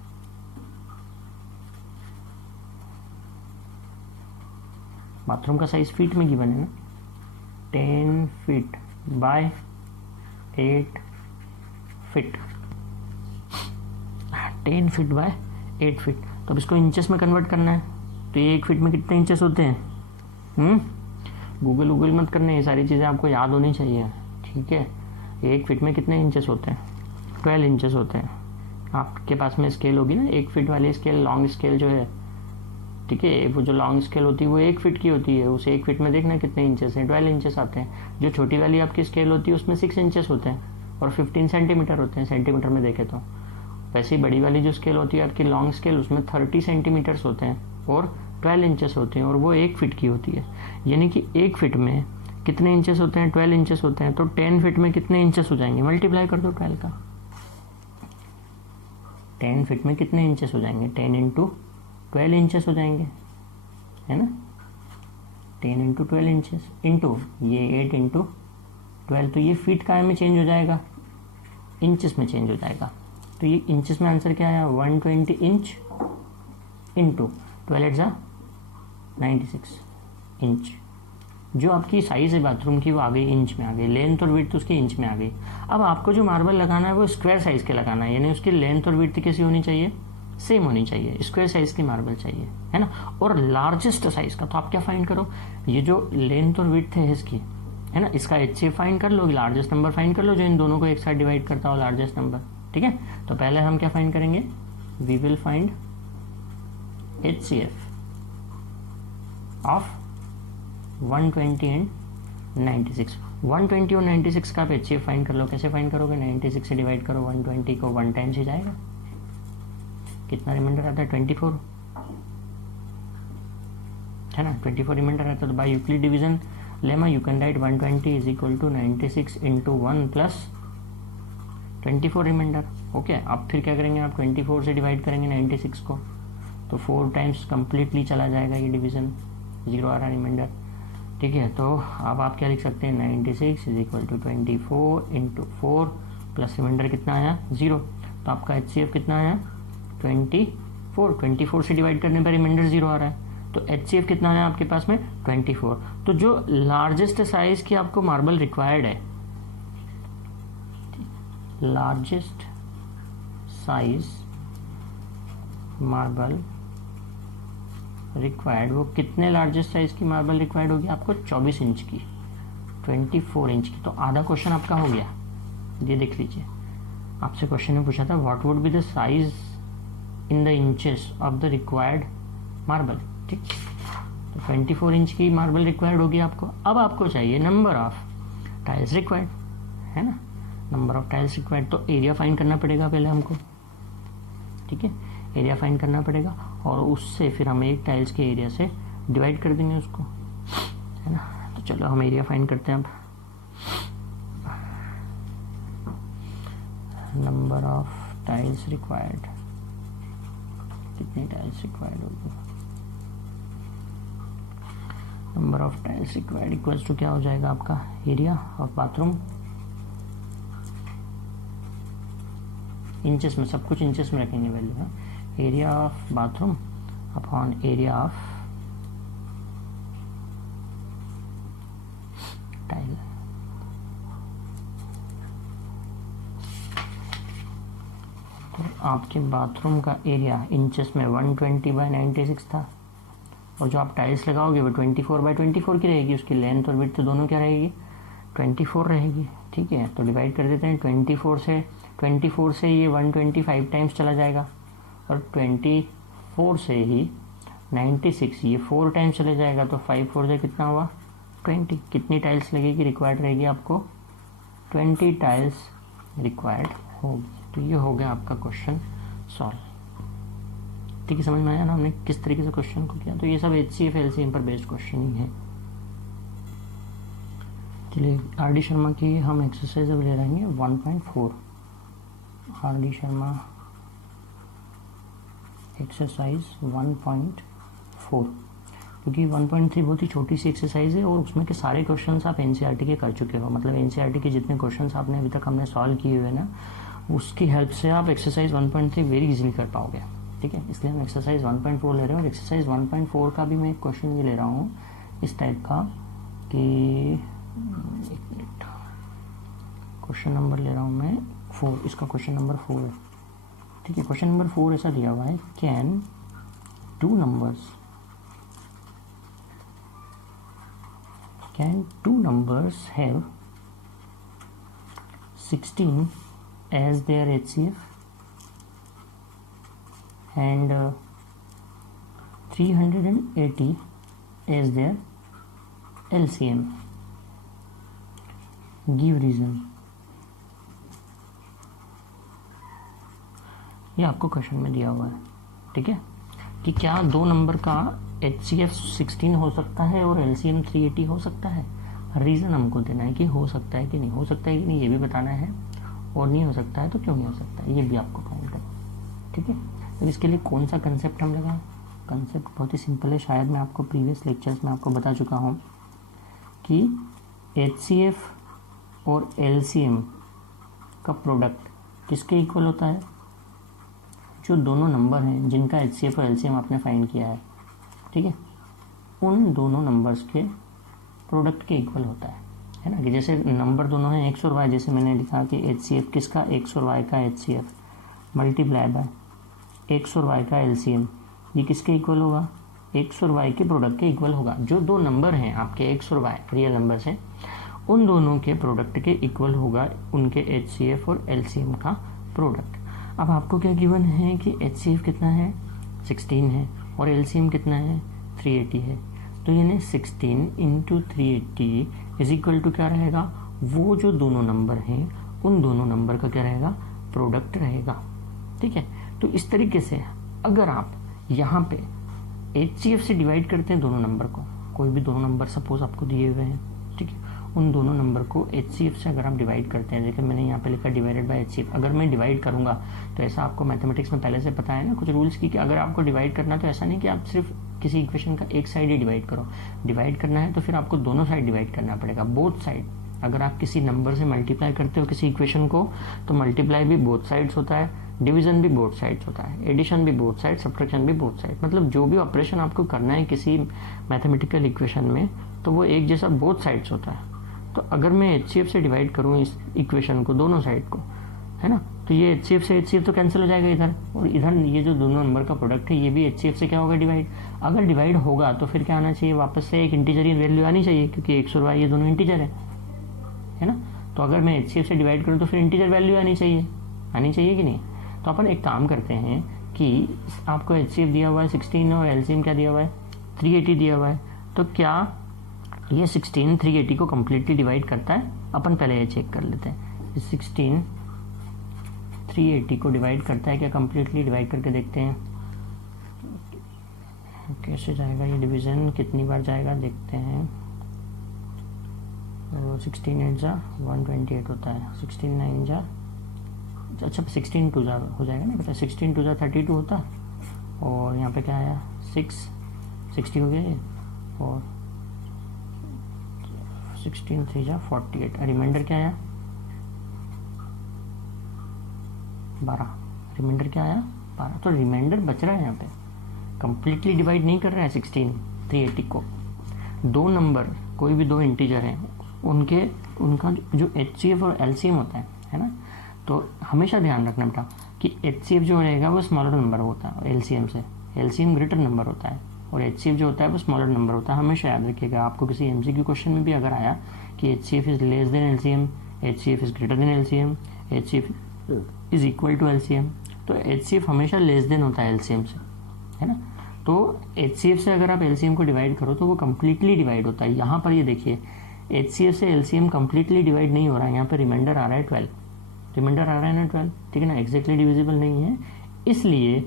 बाथरूम का साइज फीट में गिवन है ना, 10 feet by 8 feet, 10 feet by 8 feet. तो अब इसको इंचेस में कन्वर्ट करना है, तो ये 1 फीट में कितने इंचेस होते हैं, गूगल मत करने, ये सारी चीज़ें आपको याद होनी चाहिए, ठीक है। 1 फीट में कितने इंचेस होते हैं, 12 इंचेस होते हैं। आपके पास में स्केल होगी ना, 1 फीट वाली स्केल, लॉन्ग स्केल जो है, ठीक है, वो जो लॉन्ग स्केल होती है वो 1 फीट की होती है, उसे 1 फीट में देखना कितने इंचेस हैं, 12 इंचेस आते हैं। जो छोटी वाली आपकी स्केल होती है उसमें 6 इंचेस होते हैं और 15 सेंटीमीटर होते हैं, सेंटीमीटर में देखें तो। वैसे ही बड़ी वाली जो स्केल होती है आपकी लॉन्ग स्केल, उसमें 30 सेंटीमीटर्स होते हैं और 12 इंचेस होते हैं, और वो 1 फीट की होती है। यानी कि 1 फीट में कितने इंचेस होते हैं, 12 इंचेस होते हैं, तो 10 फीट में कितने इंचेस हो जाएंगे, मल्टीप्लाई कर दो 12 का। 10 फीट में कितने इंचेस हो जाएंगे, 10 इंटू 12 इंचेस हो जाएंगे, है ना। 10 इंटू 12 इंचेस इंटू ये 8 इंटू 12, तो ये फीट का में चेंज हो जाएगा, इंचेस में चेंज हो जाएगा। तो ये इंचेस में आंसर क्या आया, 120 इंच इंटू 12 × 96 इंच। जो आपकी साइज है बाथरूम की वो आ गई इंच में आ गई, लेंथ और विड्थ उसकी इंच में आ गई। अब आपको जो मार्बल लगाना है वो स्क्वायर साइज के लगाना है, यानी उसकी लेंथ और विड्थ कैसी होनी चाहिए, सेम होनी चाहिए, स्क्वायर साइज की मार्बल चाहिए, है ना। और लार्जेस्ट साइज का तो आप क्या फाइंड करो, ये जो लेंथ और विड्थ है इसकी, है ना, इसका HCF फाइंड कर लो, लार्जेस्ट नंबर फाइंड कर लो जो इन दोनों को एक साथ डिवाइड करता हो, लार्जेस्ट नंबर, ठीक है। तो पहले हम क्या फाइंड करेंगे, we will find HCF of 120 and 96। 120 और 96 का आप HCF फाइंड कर लो, कैसे फाइंड करोगे, 96 से डिवाइड करो 120 को, 1 टाइम्स ही जाएगा, कितना रिमाइंडर आता है, 24, है ना, 24 रिमाइंडर आता है। तो by Euclid division lemma you can write 120 is equal to 96 into 1 plus 24 remainder. Okay, अब फिर क्या करेंगे, आप 24 से डिवाइड करेंगे 96 को, तो 4 टाइम्स कंप्लीटली चला जाएगा ये डिवीजन, 0 आ रहा रिमाइंडर, ठीक है। तो अब आप क्या लिख सकते हैं, 96 is equal to 24 into 4 plus remainder कितना आया, 0। तो आपका HCF कितना आया, 24। 24 से डिवाइड करने पर रिमाइंडर 0 आ रहा है, तो HCF कितना आया आपके पास में, 24। तो जो लार्जेस्ट साइज की आपको मार्बल रिक्वायर्ड है, लार्जेस्ट साइज मार्बल रिक्वायर्ड, वो कितने लार्जेस्ट साइज की मार्बल रिक्वायर्ड होगी आपको, 24 इंच की, 24 इंच की। तो आधा क्वेश्चन आपका हो गया। ये देख लीजिए, आपसे क्वेश्चन में पूछा था what would be the size in the inches of the required marble, ठीक। तो 24 इंच की मार्बल रिक्वायर्ड होगी आपको। अब आपको चाहिए नंबर ऑफ टाइल्स रिक्वायर्ड, है ना, नंबर ऑफ टाइल्स रिक्वायर्ड। तो एरिया फाइंड करना पड़ेगा पहले हमको, ठीक है, एरिया फाइंड करना पड़ेगा, और उससे फिर हम एक टाइल्स के एरिया से डिवाइड कर देंगे उसको, है ना। तो चलो हम एरिया फाइंड करते हैं अब। नंबर ऑफ टाइल्स रिक्वायर्ड, कितनी टाइल्स रिक्वायर्ड होगी, number of tiles required equals to क्या हो जाएगा आपका, एरिया ऑफ बाथरूम, इंचेस में, सब कुछ इंचेस में रखेंगे वैल्यू, है, area of bathroom upon area of tile. तो आपके बाथरूम का एरिया इंचेस में 120/96 था, और जो आप टाइल्स लगाओगे वो 24/24 की रहेगी, उसकी लेंथ और विड्थ दोनों क्या रहेगी, 24 रहेगी, ठीक है। तो डिवाइड कर देते हैं 24 से ये 125 टाइम्स चला जाएगा, और 24 से ही 96 ये 4 टाइम्स चले जाएगा, तो 5 4 से कितना हुआ, 20। कितनी टाइल्स लगेगी, रिक्वायर्ड रहेगी आपको 20 टाइल्स रिक्वायर्ड होगी। तो ये हो गया आपका क्वेश्चन सॉल्व, ठीक है। समझ में आया ना हमने किस तरीके से क्वेश्चन को किया। तो ये सब HCF LCM पर बेस्ड क्वेश्चन ही है। चलिए RD शर्मा की हम एक्सरसाइज अब ले रहेंगे 1.4। RD शर्मा एक्सरसाइज 1.4, क्योंकि 1.3 बहुत ही छोटी सी एक्सरसाइज है, और उसमें के सारे क्वेश्चंस आप NCERT के कर चुके हो, मतलब NCERT के जितने क्वेश्चंस आपने अभी तक हमने सॉल्व किए हुए ना, उसकी हेल्प से आप एक्सरसाइज 1.3 वेरी इजीली कर पाओगे, ठीक है। इसलिए हम एक्सरसाइज 1.4 ले रहे हैं, और एक्सरसाइज 1.4 का भी मैं एक क्वेश्चन ये ले रहा हूँ इस टाइप का कि, एक मिनट, क्वेश्चन नंबर ले रहा हूँ मैं 4, इसका क्वेश्चन नंबर 4 है, ठीक है। क्वेश्चन नंबर 4 ऐसा दिया हुआ है, can two numbers have 16 as their HCF and 380 as their LCM, give reason। ये आपको क्वेश्चन में दिया हुआ है, ठीक है, कि क्या दो नंबर का HCF 16 हो सकता है और LCM 380 हो सकता है। रीज़न हमको देना है कि हो सकता है कि नहीं हो सकता है कि नहीं, ये भी बताना है, और नहीं हो सकता है तो क्यों नहीं हो सकता है, ये भी आपको फाइंड करना। ठीक है, तो इसके लिए कौन सा कंसेप्ट हम लगाएं? कंसेप्ट बहुत ही सिंपल है, शायद मैं आपको प्रीवियस लेक्चर्स में आपको बता चुका हूँ कि HCF और LCM का प्रोडक्ट किसके इक्वल होता है? जो दोनों नंबर हैं जिनका HCF और LCM आपने फाइंड किया है, ठीक है, उन दोनों नंबर्स के प्रोडक्ट के इक्वल होता है ना। कि जैसे नंबर दोनों हैं X और Y, जैसे मैंने लिखा कि HCF किसका, X और Y का HCF मल्टीप्लाई बाय X और Y का LCM, ये किसके इक्वल होगा? X और Y के प्रोडक्ट के इक्वल होगा। जो दो नंबर हैं आपके X और Y रियल नंबर्स हैं, उन दोनों के प्रोडक्ट के इक्वल होगा उनके HCF और LCM का प्रोडक्ट। अब आपको क्या गिवन है कि HCF कितना है? 16 है, और LCM कितना है? 380 है। तो यानी 16 इंटू 380 इज इक्वल टू क्या रहेगा? वो जो दोनों नंबर हैं उन दोनों नंबर का क्या रहेगा? प्रोडक्ट रहेगा। ठीक है, तो इस तरीके से अगर आप यहाँ पे HCF से डिवाइड करते हैं दोनों नंबर को, कोई भी दोनों नंबर सपोज आपको दिए हुए हैं, ठीक है, उन दोनों नंबर को HCF से अगर आप डिवाइड करते हैं, देखिए मैंने यहाँ पे लिखा डिवाइडेड बाय HCF। अगर मैं डिवाइड करूँगा तो ऐसा आपको मैथमेटिक्स में पहले से पता है ना कुछ रूल्स की, कि अगर आपको डिवाइड करना तो ऐसा नहीं कि आप सिर्फ किसी इक्वेशन का एक साइड ही डिवाइड करो। डिवाइड करना है तो फिर आपको दोनों साइड डिवाइड करना पड़ेगा, बोथ साइड। अगर आप किसी नंबर से मल्टीप्लाई करते हो किसी इक्वेशन को, तो मल्टीप्लाई भी बोथ साइड्स होता है, डिवीजन भी बोथ साइड्स होता है, एडिशन भी बोथ साइड, सब्ट्रैक्शन भी बोथ साइड। मतलब जो भी ऑपरेशन आपको करना है किसी मैथमेटिकल इक्वेशन में, तो वो एक जैसा बोथ साइड्स होता है। तो अगर मैं HCF से डिवाइड करूँ इस इक्वेशन को, दोनों साइड को, है ना, तो ये HCF से HCF तो कैंसिल हो जाएगा इधर, और इधर ये जो दोनों नंबर का प्रोडक्ट है ये भी HCF से क्या होगा? डिवाइड। अगर डिवाइड होगा तो फिर क्या आना चाहिए? वापस से एक इंटीजर वैल्यू आनी चाहिए, क्योंकि X और Y ये दोनों इंटीजर है ना। तो अगर मैं HCF से डिवाइड करूँ तो फिर इंटीजर वैल्यू आनी चाहिए कि नहीं? तो अपन एक काम करते हैं कि आपको HCF दिया हुआ है 16 और LCM क्या दिया हुआ है? 380 दिया हुआ है। तो क्या ये 16 380 को कम्प्लीटली डिवाइड करता है? अपन पहले ये चेक कर लेते हैं, 16 380 को डिवाइड करता है क्या कम्प्लीटली? डिवाइड करके देखते हैं कैसे जाएगा ये डिवीज़न, कितनी बार जाएगा देखते हैं। 16 8 जा 128 होता है, 16 9 जा, अच्छा 16 2 जा हो जाएगा ना, पता 16 2 जा 32 होता, और यहाँ पे क्या आया 60 हो गया ये, और 16 3 जा 48, रिमाइंडर क्या आया 12, रिमाइंडर क्या आया 12। तो रिमाइंडर बच रहा है, यहाँ पे कंप्लीटली डिवाइड नहीं कर रहा है 16 380 को। दो नंबर कोई भी दो इंटीजर हैं उनका जो HCF और LCM होता है ना, तो हमेशा ध्यान रखना बेटा कि HCF जो रहेगा वो स्मॉलर नंबर होता है LCM से, LCM ग्रेटर नंबर होता है, और HCF जो होता है वो स्मॉलर नंबर होता है। हमेशा याद रखिएगा, आपको किसी MCQ क्वेश्चन में भी अगर आया कि HCF is less than LCM, HCF is greater than LCM, HCF is equal to LCM, तो HCF हमेशा लेस देन होता है LCM से, है ना। तो HCF से अगर आप LCM को डिवाइड करो तो वो कम्प्लीटली डिवाइड होता है। यहाँ पर ये देखिए HCF से LCM कम्प्लीटली डिवाइड नहीं हो रहा है, यहाँ पर रिमाइंडर आ रहा है 12, रिमाइंडर आ रहा है ना 12, ठीक है ना, एग्जैक्टली डिविजिबल नहीं है। इसलिए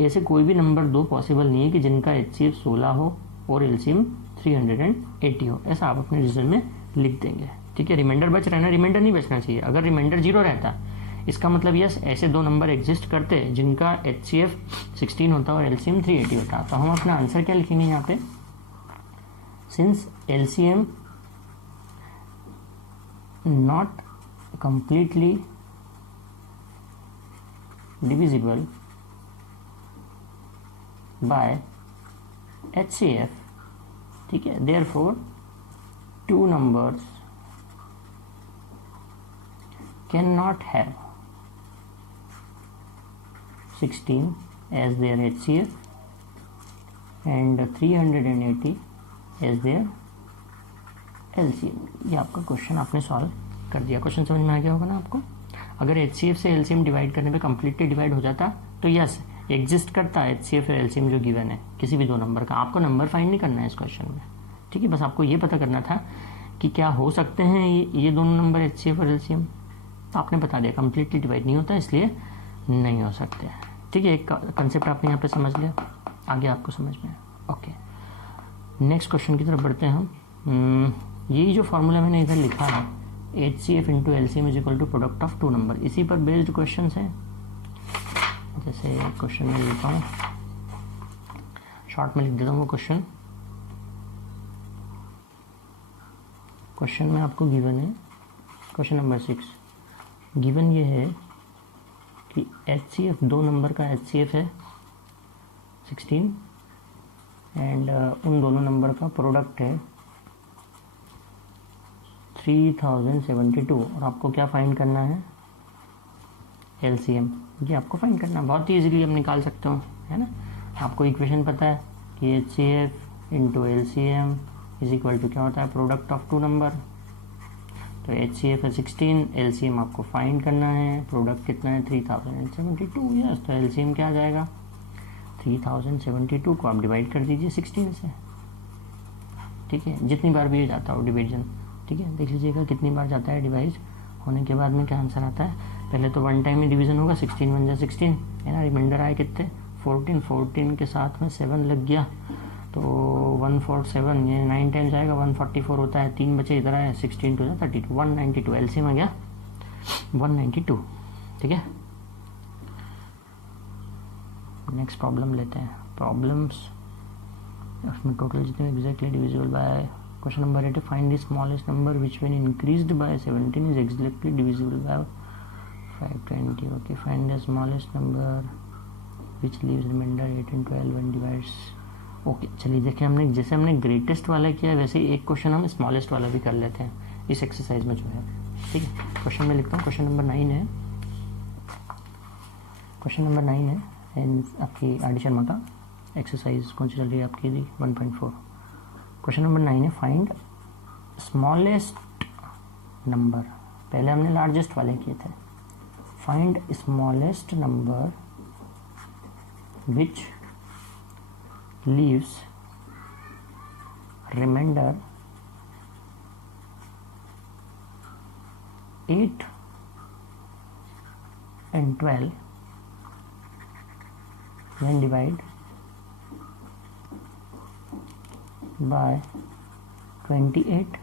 ऐसे कोई भी नंबर दो पॉसिबल नहीं है कि जिनका HCF 16 हो और LCM 380 हो, ऐसा आप अपने रिजल्ट में लिख देंगे, ठीक है। रिमाइंडर बच रहा है ना, रिमाइंडर नहीं बचना चाहिए। अगर रिमाइंडर 0 रहता इसका मतलब यस ऐसे दो नंबर एग्जिस्ट करते जिनका HCF 16 होता और LCM 380 होता। तो हम अपना आंसर क्या लिखेंगे यहाँ पे, since LCM not completely divisible by HCF, ठीक है, therefore two numbers cannot have 16 as their HCF and 380 as their LCM। ये आपका क्वेश्चन आपने सॉल्व कर दिया। क्वेश्चन समझ में आ गया होगा ना आपको। अगर HCF से LCM डिवाइड करने पे कम्प्लीटली डिवाइड हो जाता तो यस एग्जिस्ट करता HCF और LCM जो गिवन है किसी भी दो नंबर का। आपको नंबर फाइंड नहीं करना है इस क्वेश्चन में, ठीक है, बस आपको ये पता करना था कि क्या हो सकते हैं ये दोनों नंबर HCF और LCM। तो आपने बता दिया कम्प्लीटली डिवाइड नहीं होता इसलिए नहीं हो सकते, ठीक है। एक कंसेप्ट आपने यहाँ पे समझ लिया, आगे आपको समझ में। ओके, नेक्स्ट क्वेश्चन की तरफ बढ़ते हैं हम। यही जो फॉर्मूला मैंने इधर लिखा है HCF into LCM is equal to product of two number, इसी पर बेस्ड क्वेश्चन हैं। जैसे क्वेश्चन में लिखता हूँ, शॉर्ट में लिख देता हूँ वो क्वेश्चन। क्वेश्चन में आपको गिवन है, क्वेश्चन नंबर 6 गिवन ये है कि HCF, दो नंबर का HCF है 16 एंड उन दोनों नंबर का प्रोडक्ट है 3072 और आपको क्या फाइंड करना है, LCM। ये आपको फाइंड करना बहुत ही इजीली हम निकाल सकते हो, है ना। आपको इक्वेशन पता है कि HCF into LCM is equal to क्या होता है, प्रोडक्ट ऑफ टू नंबर। तो HCF है 16, LCM आपको फाइंड करना है, प्रोडक्ट कितना है 3072। यस, तो LCM क्या आ जाएगा, 3072 को आप डिवाइड कर दीजिए 16 से, ठीक है, जितनी बार भी ये जाता हो डिवीजन, ठीक है। देख लीजिएगा कितनी बार जाता है डिवाइड होने के बाद में क्या आंसर आता है। पहले तो वन टाइम ही डिवीजन होगा, 16 1 जा 16 है ना, रिमाइंडर आए कितने 14 के साथ में 7 लग गया तो 147, ये 9 टाइम्स आएगा 144 होता है, 3 बचे इधर आए, 16 2 32, 192 LCM आ गया 192, ठीक है। नेक्स्ट प्रॉब्लम लेते हैं, प्रॉब्लम्स उसमें टोटल जितने exactly divisible by. Question number 8, find the smallest number which when increased by 17 is exactly divisible by 520। Okay, find the smallest number which leaves remainder 8 and 12 when divides। Okay, चलिए देखिए, जैसे हमने greatest वाला किया वैसे ही एक question हम smallest वाला भी कर लेते हैं इस एक्सरसाइज में जो है, ठीक है। क्वेश्चन में लिखता हूँ, क्वेश्चन नंबर 9 है, क्वेश्चन नंबर 9 है एंड आपकी आर डी शर्मा का एक्सरसाइज कौन सी चल रही है आपकी, 1.4। क्वेश्चन नंबर 9 है, फाइंड स्मॉलेस्ट नंबर, पहले हमने लार्जेस्ट वाले किए थे। Find smallest number which leaves remainder 8 and 12 when divided by 28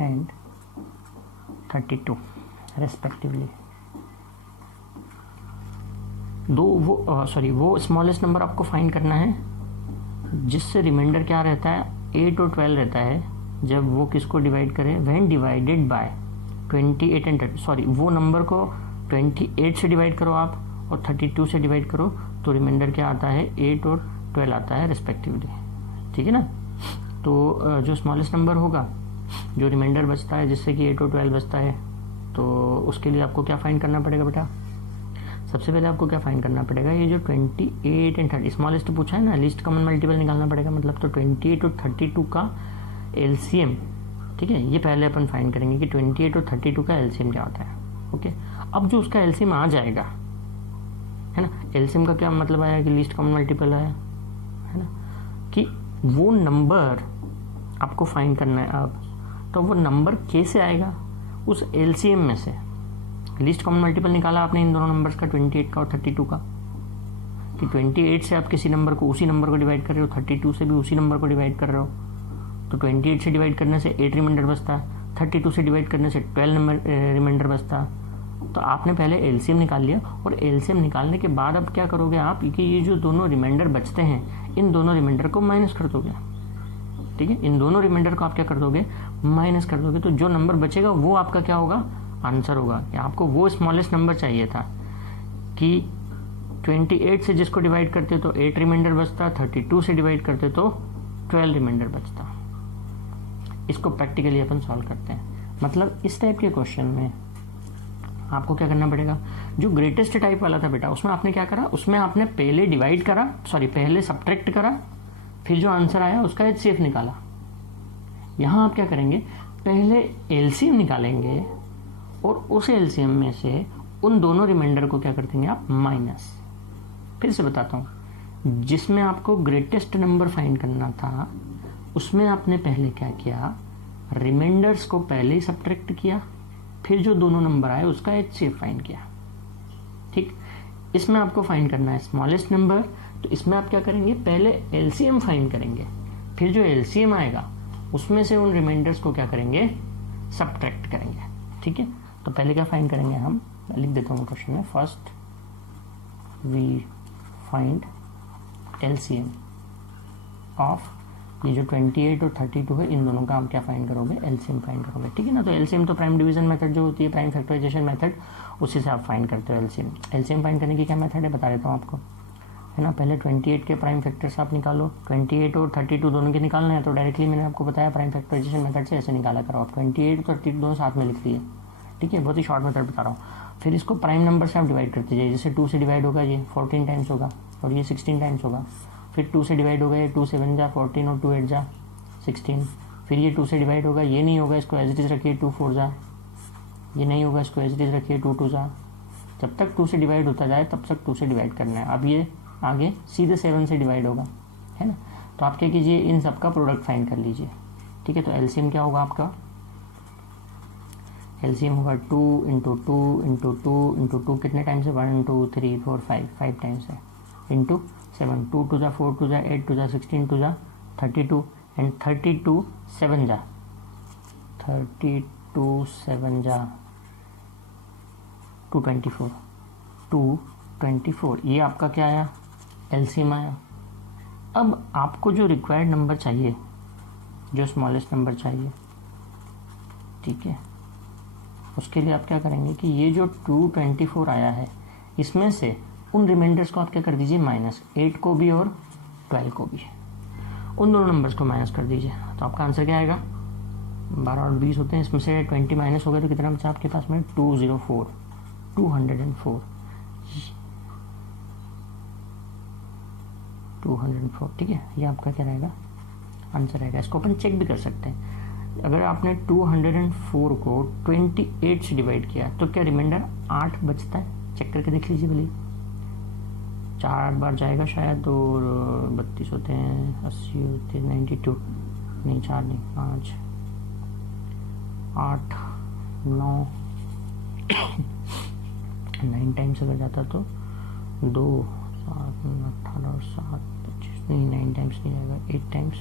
and 32 respectively। वो स्मॉलेस्ट नंबर आपको फाइंड करना है जिससे रिमाइंडर क्या रहता है 8 और 12 रहता है जब वो किसको डिवाइड करें, व्हेन डिवाइडेड बाय 28 एंड 30। वो नंबर को 28 से डिवाइड करो आप और 32 से डिवाइड करो तो रिमाइंडर क्या आता है 8 और 12 आता है रिस्पेक्टिवली, ठीक है ना। तो जो स्मॉलेस्ट नंबर होगा, जो रिमाइंडर बचता है जिससे कि 8 और 12 बचता है, तो उसके लिए आपको क्या फाइंड करना पड़ेगा बेटा, सबसे पहले आपको क्या फाइंड करना पड़ेगा, ये जो 28 एंड 30 स्मॉलेस्ट पूछा है ना, लीस्ट कॉमन मल्टीपल निकालना पड़ेगा, मतलब तो 28 और 32 का LCM, ठीक है। ये पहले अपन फाइंड करेंगे कि 28 और 32 का LCM क्या होता है। ओके, अब जो उसका LCM आ जाएगा, है ना, LCM का क्या मतलब आया कि लीस्ट कॉमन मल्टीपल है ना, कि वो नंबर आपको फाइंड करना है। अब तो वो नंबर कैसे आएगा, उस LCM में से लीस्ट कॉमन मल्टीपल निकाला आपने इन दोनों नंबर्स का, 28 का और 32 का, कि 28 से आप किसी नंबर को उसी नंबर को डिवाइड कर रहे हो, 32 से भी उसी नंबर को डिवाइड कर रहे हो, तो 28 से डिवाइड करने से 8 रिमाइंडर बचता है, 32 से डिवाइड करने से 12 नंबर रिमाइंडर बचता है। तो आपने पहले LCM निकाल लिया और LCM निकालने के बाद अब क्या करोगे आप, कि ये जो दोनों रिमाइंडर बचते हैं इन दोनों रिमाइंडर को माइनस कर दोगे, ठीक है। इन दोनों रिमाइंडर को आप क्या कर दोगे, माइनस कर दोगे, तो जो नंबर बचेगा वो आपका क्या होगा, आंसर होगा। कि आपको वो स्मॉलेस्ट नंबर चाहिए था कि 28 से जिसको डिवाइड करते तो 8 रिमाइंडर बचता, 32 से डिवाइड करते तो 12 रिमाइंडर बचता। इसको प्रैक्टिकली अपन सॉल्व करते हैं, मतलब इस टाइप के क्वेश्चन में आपको क्या करना पड़ेगा, जो ग्रेटेस्ट टाइप वाला था बेटा उसमें आपने क्या करा, उसमें आपने पहले डिवाइड करा, पहले सब्ट्रैक्ट करा, फिर जो आंसर आया उसका HCF निकाला। यहां आप क्या करेंगे, पहले LCM निकालेंगे और उस LCM में से उन दोनों रिमाइंडर को क्या कर देंगे आप, माइनस। फिर से बताता हूं, जिसमें आपको ग्रेटेस्ट नंबर फाइंड करना था उसमें आपने पहले क्या किया, रिमाइंडर्स को पहले ही सब्ट्रैक्ट किया, फिर जो दोनों नंबर आए उसका HCF फाइंड किया, ठीक। इसमें आपको फाइंड करना है स्मॉलेस्ट नंबर, तो इसमें आप क्या करेंगे, पहले LCM फाइंड करेंगे, फिर जो LCM आएगा उसमें से उन रिमाइंडर्स को क्या करेंगे, सबट्रैक्ट करेंगे। ठीक है, तो पहले क्या फाइंड करेंगे हम, लिख देता हूँ क्वेश्चन में, first we find LCM of ये जो 28 और 32 है, इन दोनों का आप क्या फाइंड करोगे, एलसीएम फाइंड करोगे। ठीक है ना, तो एलसीएम तो प्राइम डिवीजन मेथड जो होती है, प्राइम फैक्टराइजेशन मेथड, उसी से आप फाइंड करते हो एलसीएम। एलसीएम फाइंड करने की क्या मेथड है बता देता हूँ आपको, है ना। पहले 28 के प्राइम फैक्टर्स आप निकालो, 28 और 32 दोनों के निकालना है, तो डायरेक्टली मैंने आपको बताया प्राइम फैक्टराइजेशन मेथड से ऐसे निकाला करो आप, 28 और 32 दोनों साथ में लिख दिए। ठीक है, बहुत ही शॉर्ट मेथड बता रहा हूँ। फिर इसको प्राइम नंबर से आप डिवाइड करते जाइए, जैसे 2 से डिवाइड होगा ये 14 टाइम्स होगा और ये 16 टाइम्स होगा। फिर 2 से डिवाइड होगा ये 2 7 जा 14 और 2 8 जा 16। फिर ये 2 से डिवाइड होगा, ये नहीं होगा, इसको एज इट इज रखिए 2 4 जा, ये नहीं होगा, इसको एज इट इज रखिए 2 2 जा। जब तक 2 से डिवाइड होता जाए तब तक 2 से डिवाइड करना है। अब ये आगे सीधे 7 से डिवाइड होगा, है ना। तो आप क्या कीजिए, इन सब का प्रोडक्ट फाइंड कर लीजिए। ठीक है, तो एलसीएम क्या होगा आपका, एलसीएम होगा 2 इंटू 2 इंटू 2 इंटू 2 कितने टाइम्स है, 1 2 3 4 5 टाइम्स है, इंटू 7, 2 2 जा 4 2 जा 8 2 जा 16 2 जा 32 एंड 32 7 जा 32 7 जा 224 224, ये आपका क्या आया, एलसीएम आया। अब आपको जो रिक्वायर्ड नंबर चाहिए, जो स्मॉलेस्ट नंबर चाहिए, ठीक है, उसके लिए आप क्या करेंगे कि ये जो 224 आया है, इसमें से उन रिमाइंडर्स को आप क्या कर दीजिए, माइनस 8 को भी और 12 को भी, उन दोनों नंबर्स को माइनस कर दीजिए। तो आपका आंसर क्या आएगा, 12 और 20 होते हैं, इसमें से 20 माइनस हो गया तो कितना बचा आपके पास में, 204 204। ठीक है, ये आपका क्या रहेगा, आंसर रहेगा। इसको अपन चेक भी कर सकते हैं, अगर आपने 204 को 28 से डिवाइड किया तो क्या रिमाइंडर 8 बचता है, चेक करके देख लीजिए भले, 4 बार जाएगा शायद, और 32 होते हैं, 80 होते हैं, 92 नहीं, 4 नहीं 5 8 9 9 टाइम्स अगर जाता तो 2 7 18 और 7 25 नहीं, 9 टाइम्स नहीं आएगा, 8 टाइम्स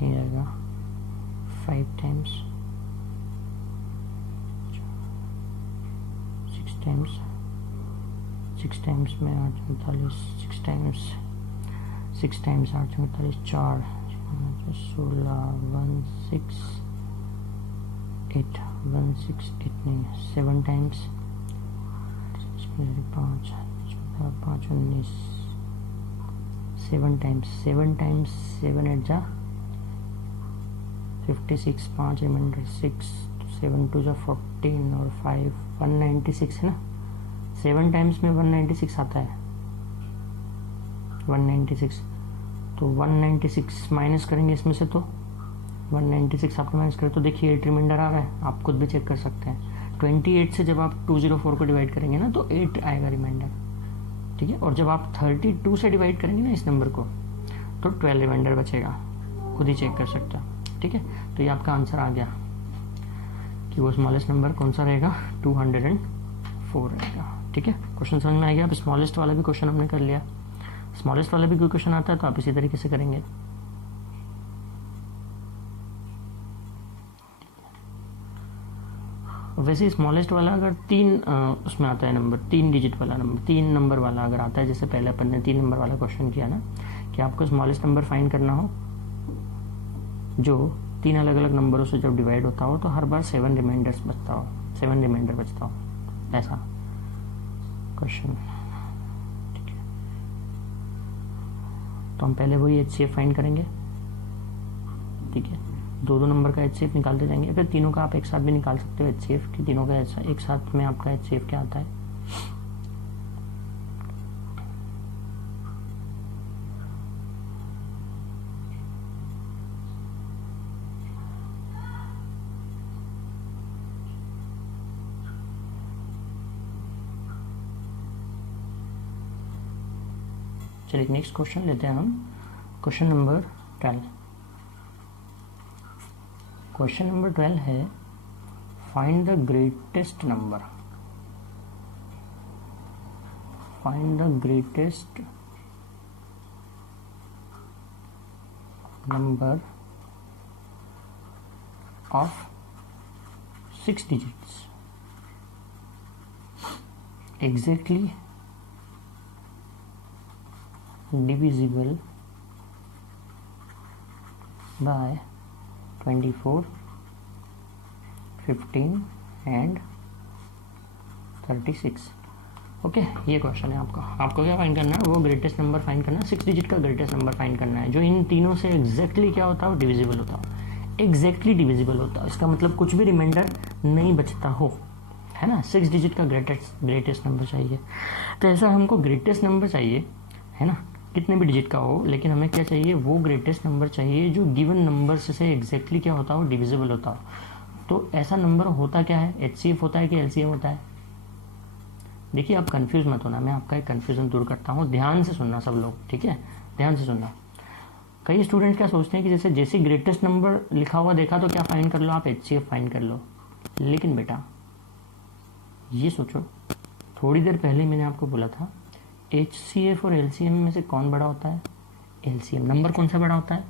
नहीं आएगा, 5 टाइम्स 6 टाइम्स 6 टाइम्स में 8 45, 6 टाइम्स 8 45 4 16 1 6 8 1 6 8 नहीं, 7 टाइम्स 5 5 19 7 टाइम्स 7 8 जा 56, 5 रिमाइंडर 6 7 2 जा 14 और 5 196 है ना, 7 टाइम्स में 196 आता है, 196। तो 196 माइनस करेंगे इसमें से, तो 196 आपको माइनस करें तो देखिए 8 रिमाइंडर आ रहा है, आप खुद भी चेक कर सकते हैं। 28 से जब आप 204 को डिवाइड करेंगे ना तो 8 आएगा रिमाइंडर। ठीक है, और जब आप 32 से डिवाइड करेंगे ना इस नंबर को तो 12 रिमाइंडर बचेगा, खुद ही चेक कर सकते हैं। ठीक है, तो ये आपका आंसर आ गया कि वो स्मॉलेस्ट नंबर कौन सा रहेगा, 204 रहेगा। ठीक है, क्वेश्चन समझ में आ गया। अब स्मॉलेस्ट वाला भी क्वेश्चन हमने कर लिया, स्मॉलेस्ट वाला भी कोई क्वेश्चन आता है तो आप इसी तरीके से करेंगे। वैसे स्मॉलेस्ट वाला अगर 3 उसमें आता है नंबर, 3 डिजिट वाला नंबर, 3 नंबर वाला अगर आता है, जैसे पहले अपन ने 3 नंबर वाला क्वेश्चन किया ना, कि आपको स्मॉलेस्ट नंबर फाइंड करना हो जो 3 अलग अलग नंबरों से जब डिवाइड होता हो तो हर बार 7 रिमाइंडर्स बचता हो, 7 रिमाइंडर बचता हो, ऐसा क्वेश्चन। ठीक है, तो हम पहले वही HCF फाइंड करेंगे। ठीक है, 2 नंबर का HCF निकालते जाएंगे, फिर तीनों का आप एक साथ भी निकाल सकते हो HCF, कि तीनों का एक साथ में आपका HCF क्या आता है। चलिए नेक्स्ट क्वेश्चन लेते हैं हम, क्वेश्चन नंबर 12। क्वेश्चन नंबर 12 है, find the greatest number, find the greatest number of 6 digits exactly divisible by 24, 15 and 36। Okay, ये क्वेश्चन है आपका। आपको क्या फाइंड करना है? वो ग्रेटेस्ट नंबर फाइंड करना है, 6 डिजिट का ग्रेटेस्ट नंबर फाइंड करना है जो इन तीनों से एग्जैक्टली क्या होता हो, डिविजिबल होता हो, एग्जैक्टली डिविजिबल होता हो। इसका मतलब कुछ भी रिमाइंडर नहीं बचता हो, है ना। 6 डिजिट का ग्रेटेस्ट नंबर चाहिए। तो ऐसा हमको ग्रेटेस्ट नंबर चाहिए, है ना, कितने भी डिजिट का हो, लेकिन हमें क्या चाहिए? वो ग्रेटेस्ट नंबर चाहिए जो गिवन नंबर से एग्जैक्टली क्या होता हो, डिविजिबल होता हो। तो ऐसा नंबर होता क्या है? एचसीएफ होता है कि एलसीएम होता है? देखिए, आप कंफ्यूज मत होना, मैं आपका एक कंफ्यूजन दूर करता हूँ। ध्यान से सुनना सब लोग, ठीक है, ध्यान से सुनना। कई स्टूडेंट क्या सोचते हैं कि जैसे ग्रेटेस्ट नंबर लिखा हुआ देखा तो क्या फाइंड कर लो, आप एचसीएफ फाइंड कर लो। लेकिन बेटा ये सोचो, थोड़ी देर पहले मैंने आपको बोला था एचसीएफ और एलसीएम में से कौन बड़ा होता है? एलसीएम। नंबर कौन सा बड़ा होता है?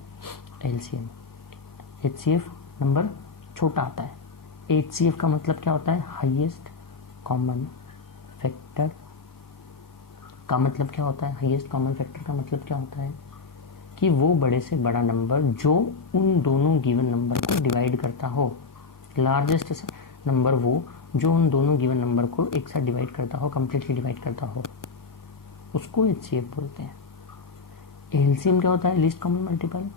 एलसीएम। एचसीएफ नंबर छोटा आता है। एचसीएफ का मतलब क्या होता है? हाईएस्ट कॉमन फैक्टर का मतलब क्या होता है? हाईएस्ट कॉमन फैक्टर का मतलब क्या होता है कि वो बड़े से बड़ा नंबर जो उन दोनों गिवन नंबर को डिवाइड करता हो। लार्जेस्ट नंबर वो जो उन दोनों गिवन नंबर को एक साथ डिवाइड करता हो, कंप्लीटली डिवाइड करता हो, उसको एचसीएफ बोलते हैं। एलसीएम क्या होता है? Least common multiple.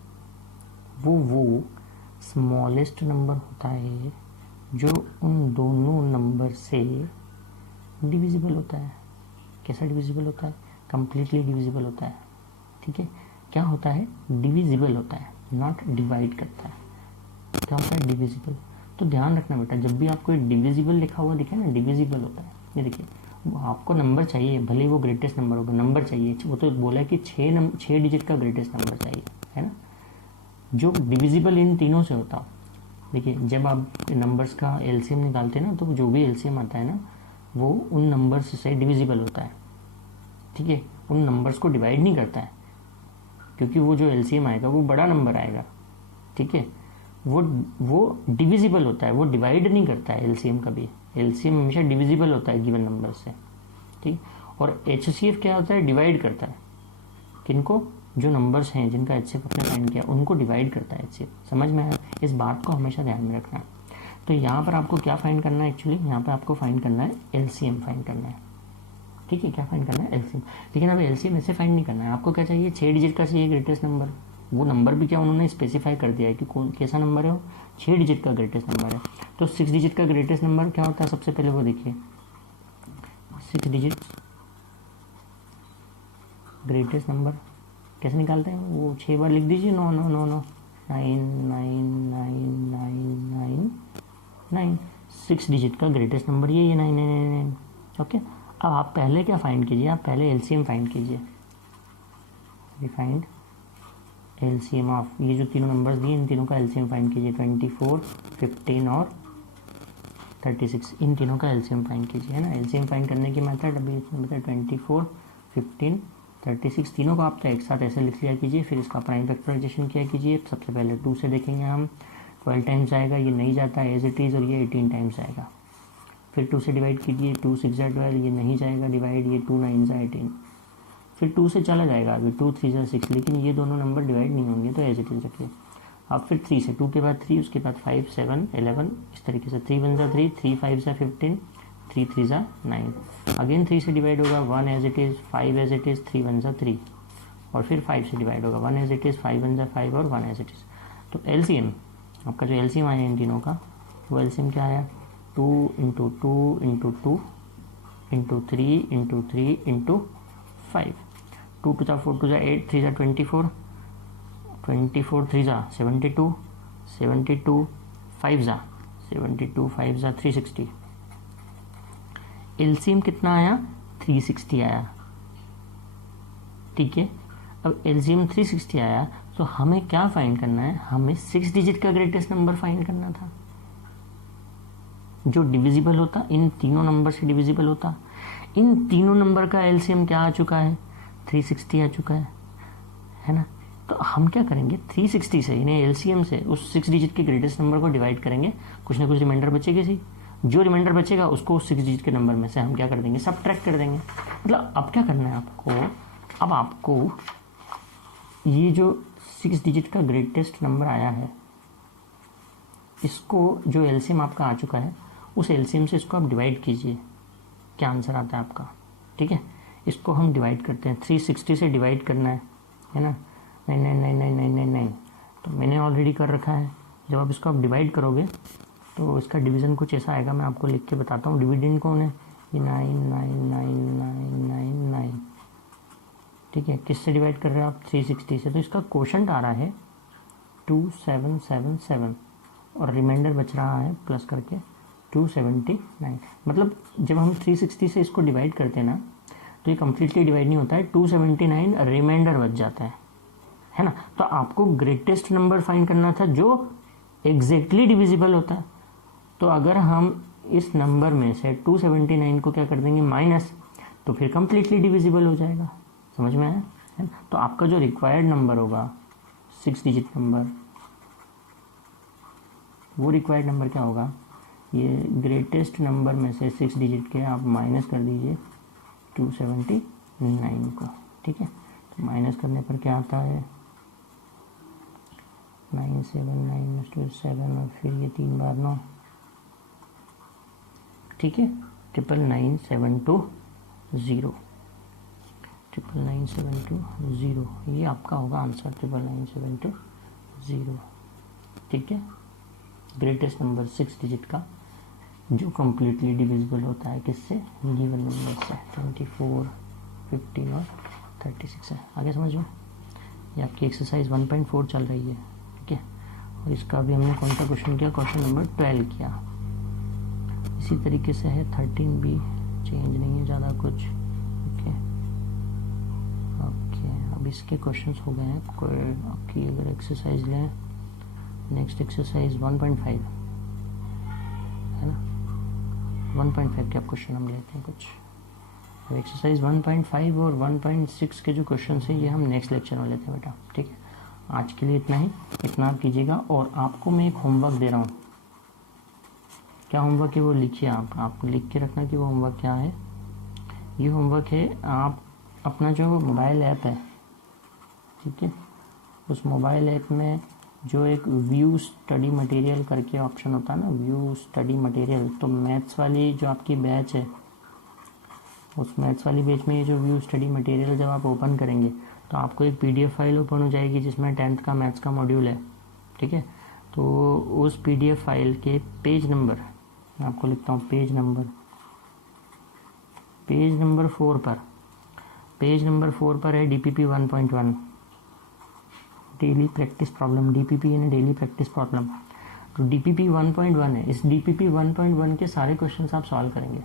वो स्मॉलेस्ट नंबर होता है जो उन दोनों नंबर से डिविजिबल होता है। कैसा डिविजिबल होता है? कंप्लीटली डिविजिबल होता है, ठीक है। क्या होता है? डिविजिबल होता है, नॉट डिवाइड करता है। क्या होता है? डिविजिबल। तो ध्यान रखना बेटा, जब भी आपको डिविजिबल लिखा हुआ दिखे ना, डिविजिबल होता है। ये देखिए, आपको नंबर चाहिए, भले वो ग्रेटेस्ट नंबर होगा, नंबर चाहिए। वो तो बोला है कि 6 डिजिट का ग्रेटेस्ट नंबर चाहिए, है ना, जो डिविजिबल इन तीनों से होता हो। देखिए, जब आप नंबर्स का एलसीएम निकालते हैं ना, तो जो भी एलसीएम आता है ना, वो उन नंबर्स से डिविजिबल होता है, ठीक है। उन नंबर्स को डिवाइड नहीं करता है, क्योंकि वो जो एलसीएम आएगा वो बड़ा नंबर आएगा, ठीक है। वो डिविजिबल होता है, वो डिवाइड नहीं करता है एलसीएम कभी। एलसीएम हमेशा डिविजिबल होता है गिवन नंबर से, ठीक। और एचसीएफ क्या होता है? डिवाइड करता है। किनको? जो नंबर्स हैं जिनका एचसीएफ आपने फाइंड किया, उनको डिवाइड करता है एचसीएफ। समझ में आया? इस बात को हमेशा ध्यान में रखना। तो यहाँ पर आपको क्या फाइंड करना है? एक्चुअली यहाँ पर आपको फाइंड करना है एलसीएम फाइंड करना है, ठीक है। क्या फाइंड करना है? एलसीएम। लेकिन अब एलसीएम ऐसे फाइंड नहीं करना है, आपको क्या चाहिए? 6 डिजिट का चाहिए ग्रेटेस्ट नंबर। वो नंबर भी क्या उन्होंने स्पेसिफाई कर दिया है कि कौन कैसा नंबर है वो? 6 डिजिट का ग्रेटेस्ट नंबर है। तो 6 डिजिट का ग्रेटेस्ट नंबर क्या होता है? सबसे पहले वो देखिए, 6 डिजिट ग्रेटेस्ट नंबर कैसे निकालते हैं? वो 6 बार लिख दीजिए, 9 9 9 9 9 9 9 9 9 9। 6 डिजिट का ग्रेटेस्ट नंबर ये 9 9 9 9। ओके, अब आप पहले क्या फाइंड कीजिए? आप पहले एलसीएम फाइंड कीजिए। फाइंड एलसीएम ऑफ ये जो तीनों नंबर्स दिए, इन तीनों का एलसीएम फाइंड कीजिए। 24, 15 और 36, इन तीनों का एलसीएम फाइंड कीजिए, है ना। एलसीएम फाइंड करने की मेथड अभी इसमें बताया, 24, 15, 36 तीनों को आप तो एक साथ ऐसे लिख लिया कीजिए। फिर इसका प्राइम फैक्टराइजेशन किया कीजिए। सबसे पहले 2 से देखेंगे हम, 12 टाइम्स आएगा, ये नहीं जाता एज इट इज़, और ये 18 टाइम्स आएगा। फिर 2 से डिवाइड कीजिए, 2 6 12, ये नहीं जाएगा डिवाइड, ये 2 9 18। फिर 2 से चला जाएगा अभी, 2 3 6, लेकिन ये दोनों नंबर डिवाइड नहीं होंगे, तो एज इट इज रखिए। अब फिर 3 से, 2 के बाद 3, उसके बाद 5 7 11, इस तरीके से 3 1 जा 3, 3 5 जा 15, 3 3 जा 9। अगेन 3 से डिवाइड होगा, 1 as it is, 5 as it is, 3 1 जा 3, और फिर 5 से डिवाइड होगा, 1 एज इट इज़, 5 1 जा 5 और 1 एज इट इज़। तो एलसीएम आपका जो एलसीएम आया इन तीनों का, वो एलसीएम क्या आया? 2 × 2 × 2 × 3 × 3 × 5। 2 2 4 2 8, 3 24, 24 3 72, 72 5 72 5 360। एलसीएम कितना आया? 360 आया, ठीक है। अब एलसीएम 360 आया, तो हमें क्या फाइंड करना है? हमें 6 डिजिट का ग्रेटेस्ट नंबर फाइंड करना था, जो डिविजिबल होता, इन तीनों नंबर से डिविजिबल होता। इन तीनों नंबर का एलसीएम क्या आ चुका है? 360 आ चुका है ना। तो हम क्या करेंगे, 360 से यानी एलसीएम से उस 6 डिजिट के ग्रेटेस्ट नंबर को डिवाइड करेंगे, कुछ ना कुछ रिमाइंडर बचेगी सी, जो रिमाइंडर बचेगा उसको उस 6 डिजिट के नंबर में से हम क्या कर देंगे, सब्ट्रैक्ट कर देंगे। मतलब अब क्या करना है आपको, अब आपको ये जो 6 डिजिट का ग्रेटेस्ट नंबर आया है, इसको जो एलसीएम आपका आ चुका है उस एलसीएम से इसको आप डिवाइड कीजिए, क्या आंसर आता है आपका। ठीक है, इसको हम डिवाइड करते हैं, 360 से डिवाइड करना है ना, 9999999, तो मैंने ऑलरेडी कर रखा है। जब आप इसको आप डिवाइड करोगे तो इसका डिवीज़न कुछ ऐसा आएगा, मैं आपको लिख के बताता हूँ। डिविडेंड कौन है, ये 9999999। ठीक है, किससे डिवाइड कर रहे हो आप, 360 से, तो इसका क्वोशंट आ रहा है 2777 और रिमाइंडर बच रहा है प्लस करके 279। मतलब जब हम 360 से इसको डिवाइड करते हैं ना, तो ये कम्प्लीटली डिवाइड नहीं होता है, 279 रिमाइंडर बच जाता है ना। तो आपको ग्रेटेस्ट नंबर फाइंड करना था जो एग्जैक्टली डिविजिबल होता है। तो अगर हम इस नंबर में से 279 को क्या कर देंगे, माइनस, तो फिर कम्प्लीटली डिविजिबल हो जाएगा। समझ में आया है ना। तो आपका जो रिक्वायर्ड नंबर होगा 6 डिजिट नंबर, वो रिक्वायर्ड नंबर क्या होगा, ये ग्रेटेस्ट नंबर में से 6 डिजिट के आप माइनस कर दीजिए 279 को। ठीक है, तो माइनस करने पर क्या आता है, 979 और फिर ये 3 बार 9। ठीक है, 99972 99972, ये आपका होगा आंसर, 99972। ठीक है, ग्रेटेस्ट नंबर 6 डिजिट का जो कम्प्लीटली डिविजिबल होता है किससे, गिवन नंबर से, 24, 15 और 36 है। आगे समझ में, ये आपकी एक्सरसाइज 1.4 चल रही है। ठीक है, और इसका भी हमने कौन सा क्वेश्चन किया, क्वेश्चन नंबर 12 किया। इसी तरीके से है 13 भी, चेंज नहीं है ज़्यादा कुछ। ओके ओके, अब इसके क्वेश्चंस हो गए हैं। कोई आपकी अगर एक्सरसाइज लें, नेक्स्ट एक्सरसाइज 1.5 है ना, 1.5 के आप क्वेश्चन हम लेते हैं कुछ। तो एक्सरसाइज 1.5 और 1.6 के जो क्वेश्चन हैं ये हम नेक्स्ट लेक्चर में लेते हैं बेटा। ठीक है, आज के लिए इतना ही, इतना आप कीजिएगा। और आपको मैं एक होमवर्क दे रहा हूँ, क्या होमवर्क है वो लिखिए आप लिख के रखना कि वो होमवर्क क्या है। ये होमवर्क है, आप अपना जो मोबाइल ऐप है, ठीक है, उस मोबाइल ऐप में जो एक व्यू स्टडी मटेरियल करके ऑप्शन होता है ना, व्यू स्टडी मटेरियल, तो मैथ्स वाली जो आपकी बैच है, उस मैथ्स वाली बैच में ये जो व्यू स्टडी मटेरियल जब आप ओपन करेंगे तो आपको एक PDF फाइल ओपन हो जाएगी जिसमें 10th का मैथ्स का मॉड्यूल है। ठीक है, तो उस PDF फाइल के पेज नंबर, मैं आपको लिखता हूँ पेज नंबर 4 पर, पेज नंबर 4 पर है DPP 1.1 daily practice problem. DPP यानी डेली प्रैक्टिस प्रॉब्लम। तो DPP 1.1 है, इस DPP 1.1 के सारे क्वेश्चंस आप सॉल्व करेंगे।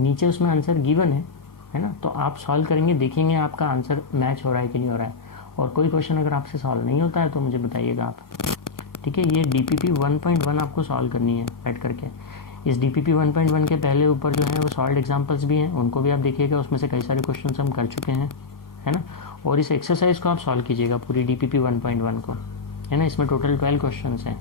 नीचे उसमें आंसर गिवन है ना, तो आप सॉल्व करेंगे, देखेंगे आपका आंसर मैच हो रहा है कि नहीं हो रहा है। और कोई क्वेश्चन अगर आपसे सॉल्व नहीं होता है तो मुझे बताइएगा आप। ठीक है, ये DPP 1.1 आपको सॉल्व करनी है बैठ करके। इस DPP 1.1 के पहले ऊपर जो है वो सॉल्व एग्जाम्पल्स भी हैं, उनको भी आप देखिएगा, उसमें से कई सारे क्वेश्चन हम कर चुके हैं, है ना। और इस एक्सरसाइज को आप सॉल्व कीजिएगा पूरी DPP 1.1 को, है ना। इसमें टोटल 12 क्वेश्चन हैं।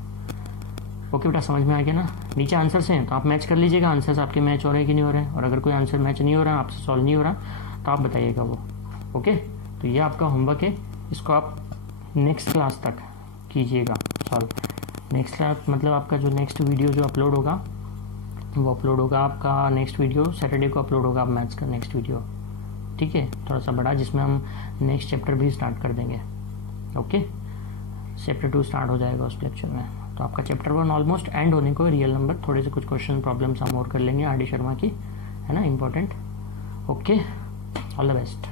ओके बेटा, समझ में आ गया ना। नीचे आंसर्स हैं तो आप मैच कर लीजिएगा, आंसर्स आपके मैच हो रहे हैं कि नहीं हो रहे हैं। और अगर कोई आंसर मैच नहीं हो रहा, आपसे सॉल्व नहीं हो रहा, तो आप बताइएगा वो। ओके, तो ये आपका होमवर्क है, इसको आप नेक्स्ट क्लास तक कीजिएगा सॉल्व। नेक्स्ट क्लास मतलब आपका जो नेक्स्ट वीडियो जो अपलोड होगा वो अपलोड होगा आपका नेक्स्ट वीडियो सैटरडे को अपलोड होगा मैथ्स का नेक्स्ट वीडियो। ठीक है, थोड़ा सा बड़ा, जिसमें हम नेक्स्ट चैप्टर भी स्टार्ट कर देंगे। ओके, चैप्टर 2 स्टार्ट हो जाएगा उस लेक्चर में। तो आपका चैप्टर 1 ऑलमोस्ट एंड होने को, रियल नंबर, थोड़े से कुछ क्वेश्चन प्रॉब्लम्स हम और कर लेंगे RD शर्मा की, है ना, important. Okay, all the best.